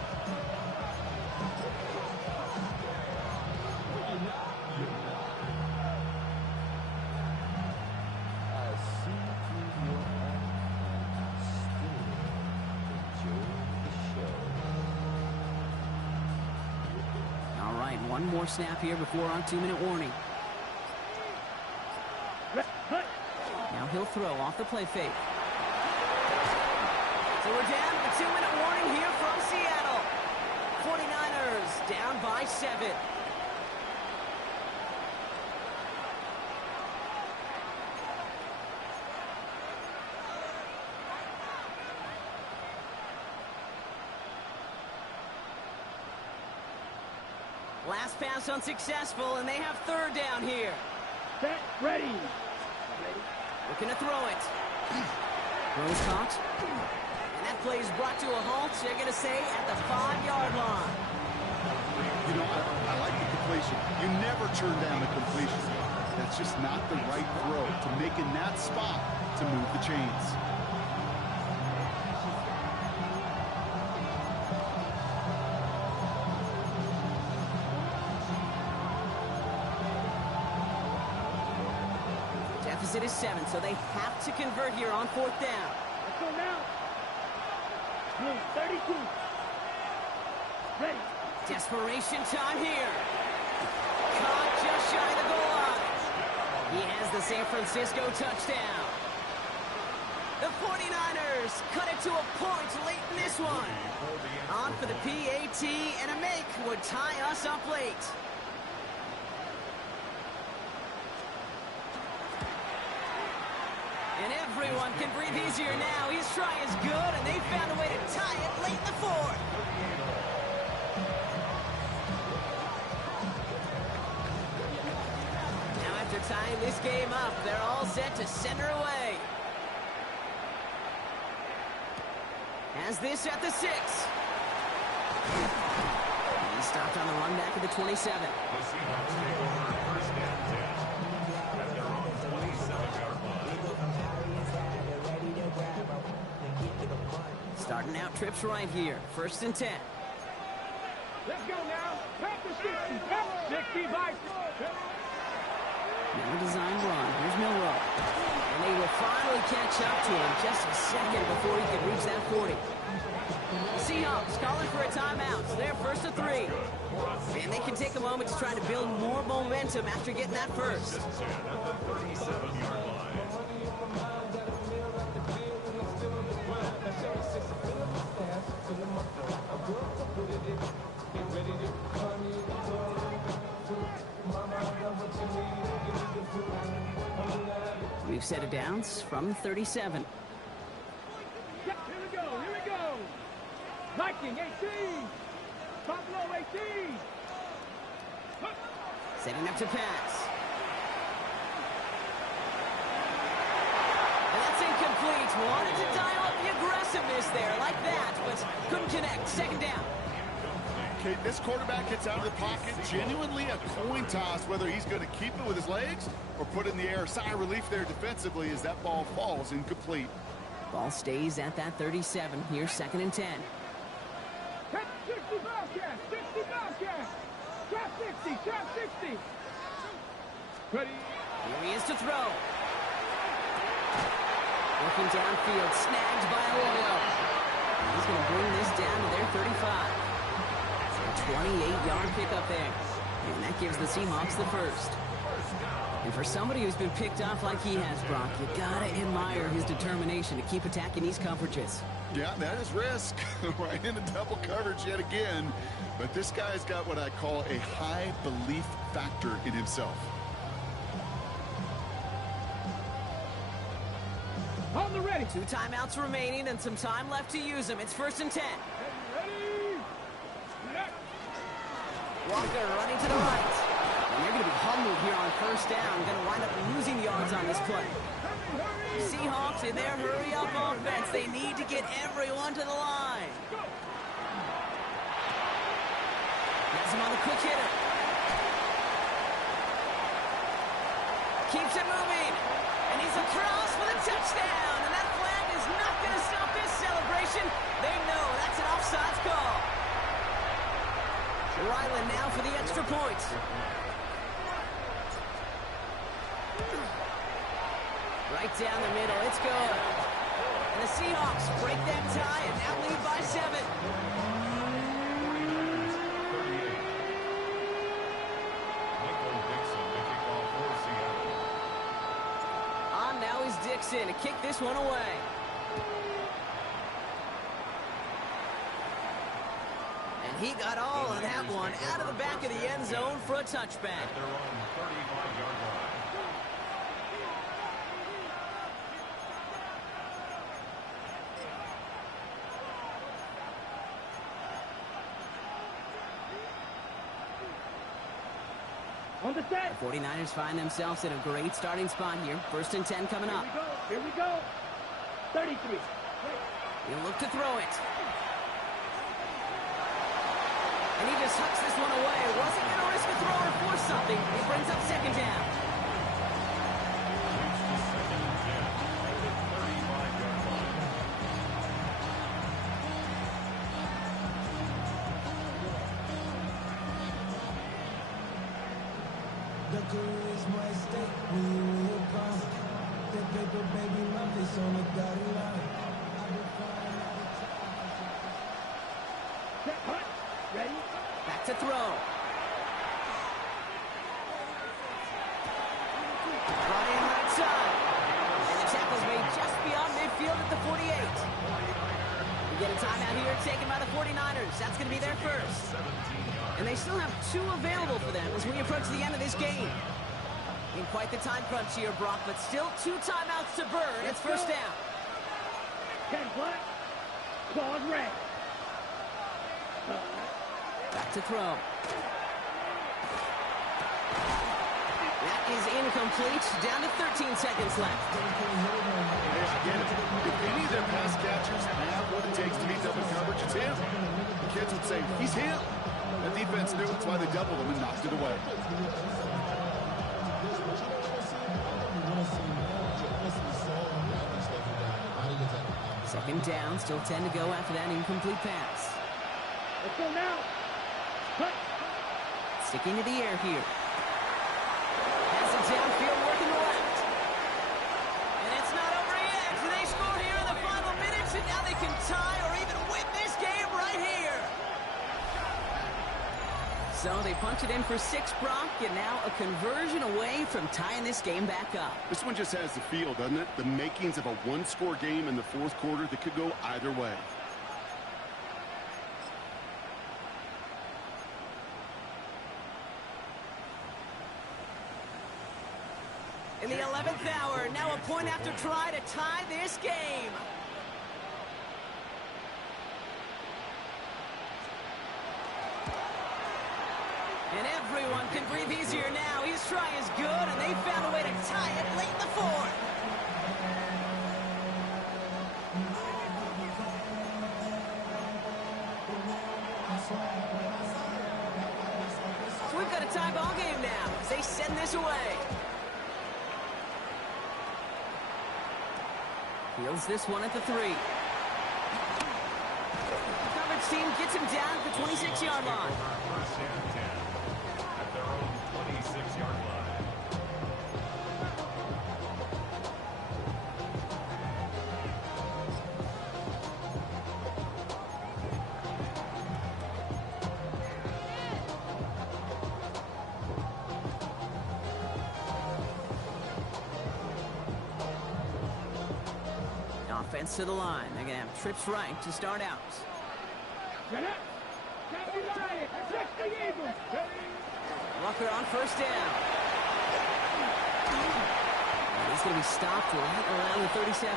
One more snap here before our 2-minute warning. Now he'll throw off the play fake. So we're down to the 2-minute warning here from Seattle. 49ers down by 7. Last pass unsuccessful, and they have 3rd down here. Set, ready. Looking to throw it. Throws caught. And that play is brought to a halt, they're going to say, at the 5-yard line. You know, I like the completion. You never turn down a completion. That's just not the right throw to make in that spot to move the chains. Deficit is 7, so they have to convert here on 4th down. Let's go now. Blue, 32. Ready. Desperation time here. Caught just shy of the goal line. He has the San Francisco touchdown. The 49ers cut it to a point late in this one. On for the PAT, and a make would tie us up late. And everyone can breathe easier now. His try is good, and they found a way to tie it late in the 4th. tying this game up. They're all set to center away. Has this at the 6. He stopped on the run back at the 27. The Seahawks take over first and 10 at their own 27-yard line. Starting out trips right here. First and 10. Let's go now. Pack the 60. Pack 60 by. Now a design run. Here's Milrow. And they will finally catch up to him just a second before he could reach that 40. Seahawks calling for a timeout. So they're first to 3. And they can take a moment to try to build more momentum after getting that first. At the 37-yard line. We've set it downs from 37. Here we go. Here we go. Viking 18. Buffalo 18. Setting up to pass. And that's incomplete. Wanted to dial up the aggressiveness there like that, but couldn't connect. Second down. Okay, this quarterback gets out of the pocket, genuinely a coin toss whether he's going to keep it with his legs or put it in the air. Sigh of relief there defensively as that ball falls incomplete. Ball stays at that 37. Here's second and 10. Catch 60 Bobcats. 60 Bobcats. Trap 60. Trap 60. Ready. Here he is to throw. Looking downfield, snagged by Arroyo. He's going to bring this down to their 35. 28-yard pickup there. And that gives the Seahawks the first. And for somebody who's been picked off like he has, Brock, you gotta admire his determination to keep attacking these coverages. Yeah, that is risk. Right into double coverage yet again. But this guy's got what I call a high belief factor in himself. On the ready. 2 timeouts remaining and some time left to use them. It's first and 10. Ready. Walker running to the right. And they're going to be humbled here on first down. Going to wind up losing yards on this play. Seahawks in their hurry-up offense. They need to get everyone to the line. Gets him on the quick hitter. Keeps it moving. And he's across for the touchdown. And that flag is not going to stop this celebration. They know that's an offsides call. Ryland now for the extra point. Right down the middle, it's good. And the Seahawks break that tie and now lead by 7. 48. On now is Dixon to kick this one away. He got all of that one out of the back of the end zone for a touchback. At their own 35-yard line. On the set. The 49ers find themselves in a great starting spot here. First and 10 coming up. Here we go. 33. He'll look to throw it. And he just hucks this one away. Wasn't going to risk a throw or force something. He brings up second down. The career is my stake when you will come. The paper, baby, my face on the dotted line. I've been flying out of time. Set, hut. Ready. Back to throw. Brought in right side. And the tackle's made just beyond midfield at the 48. We get a timeout here taken by the 49ers. That's going to be their first. And they still have 2 available for them as we approach the end of this game. In quite the time crunch here, Brock, but still 2 timeouts to burn. It's first down. 10 black. Claws red. Back to throw. That is incomplete. Down to 13 seconds left. Hey, I get it. If any of their pass catchers have what it takes to beat double coverage, it's him. The kids would say, he's him. The defense knew it's why they doubled him and knocked it away. Second down, still 10 to go after that incomplete pass. Let's go now. Cut. Sticking to the air here. Has it downfield, working the left. And it's not over yet. They score here in the final minutes, and now they can tie or even win this game right here. So they punch it in for 6, Brock, and now a conversion away from tying this game back up. This one just has the feel, doesn't it? The makings of a one-score game in the fourth quarter that could go either way. In the 11th hour, now a point after try to tie this game. And everyone can breathe easier now. His try is good, and they found a way to tie it late in the fourth. So we've got a tie ball game now as they send this away. Fields this one at the 3. The coverage team gets him down at the 26-yard line. First and 10 at their own 26-yard line. Offense to the line. They're going to have trips right to start out. Get up. Can't be lying. Check the Eagles. Walker on first down. And he's going to be stopped right around the 37.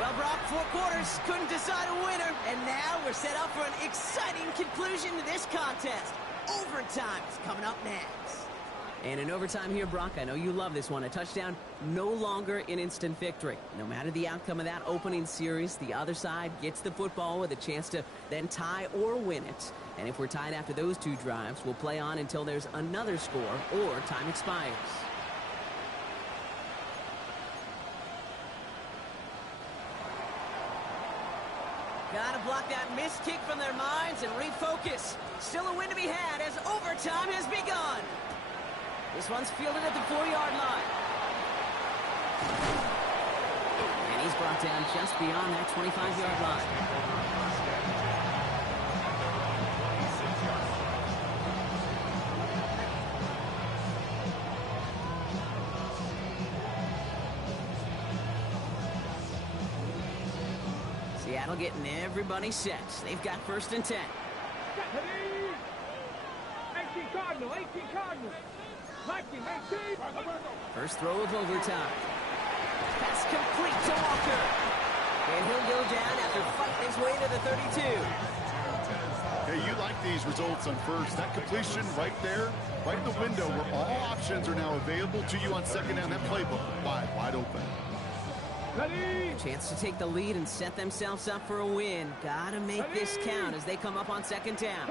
Well, Brock, 4 quarters couldn't decide a winner, and now we're set up for an exciting conclusion to this contest. Overtime is coming up next. And in overtime here, Brock, I know you love this one. A touchdown, no longer an instant victory. No matter the outcome of that opening series, the other side gets the football with a chance to then tie or win it. And if we're tied after those 2 drives, we'll play on until there's another score or time expires. Gotta block that missed kick from their minds and refocus. Still a win to be had as overtime has begun. This one's fielded at the 4-yard line. And he's brought down just beyond that 25-yard line. Seattle getting everybody set. They've got first and 10. 18 Cardinal, 18 Cardinal. First throw of overtime. Pass complete to Walker. And he'll go down after fighting his way to the 32. Hey, you like these results on first. That completion right there, right in the window where all options are now available to you on second down. That playbook wide open. Chance to take the lead and set themselves up for a win. Gotta make this count as they come up on second down.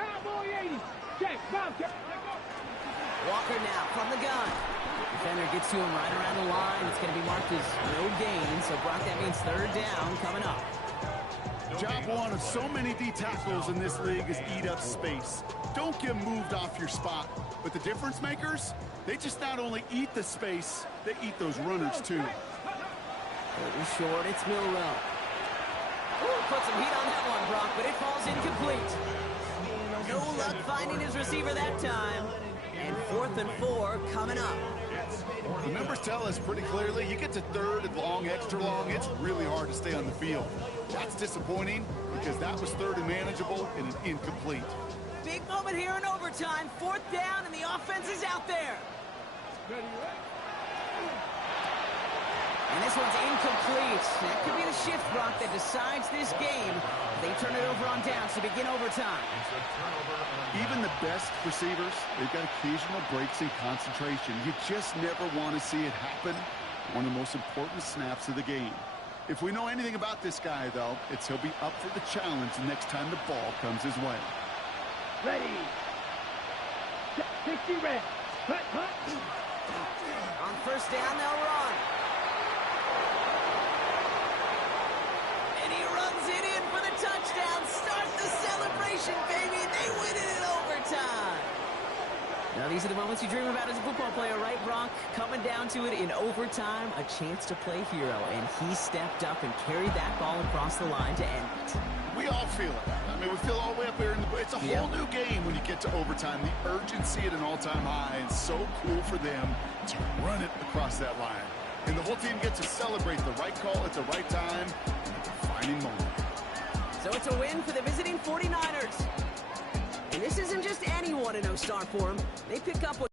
Walker now from the gun. Defender gets to him right around the line. It's going to be marked as no gain. So, Brock, that means third down coming up. Job one of so many D tackles in this league is eat up space. Don't get moved off your spot. But the difference makers, they just not only eat the space, they eat those runners too. It was short. It's Milrow. Ooh, put some heat on that one, Brock, but it falls incomplete. No luck finding his receiver that time. And 4th and 4 coming up. The numbers tell us pretty clearly, you get to third and long, extra long, it's really hard to stay on the field. That's disappointing because that was third and manageable and an incomplete. Big moment here in overtime. 4th down and the offense is out there. And this one's incomplete. That could be the shift, Brock, that decides this game. They turn it over on downs to begin overtime. Even the best receivers, they've got occasional breaks in concentration. You just never want to see it happen. One of the most important snaps of the game. If we know anything about this guy, though, it's he'll be up for the challenge the next time the ball comes his way. Ready. 60 red. Hut, hut. On first down, they'll run. And he runs it in for the touchdown. Start the celebration, baby. They win it in overtime. Now, these are the moments you dream about as a football player, right, Brock? Coming down to it in overtime, a chance to play hero, and he stepped up and carried that ball across the line to end it. We all feel it. I mean, we feel all the way up here. It's a whole new game when you get to overtime. The urgency at an all-time high, and so cool for them to run it across that line. And the whole team gets to celebrate the right call at the right time, at the defining moment. So it's a win for the visiting 49ers. And this isn't just any 1-0 start for them. They pick up what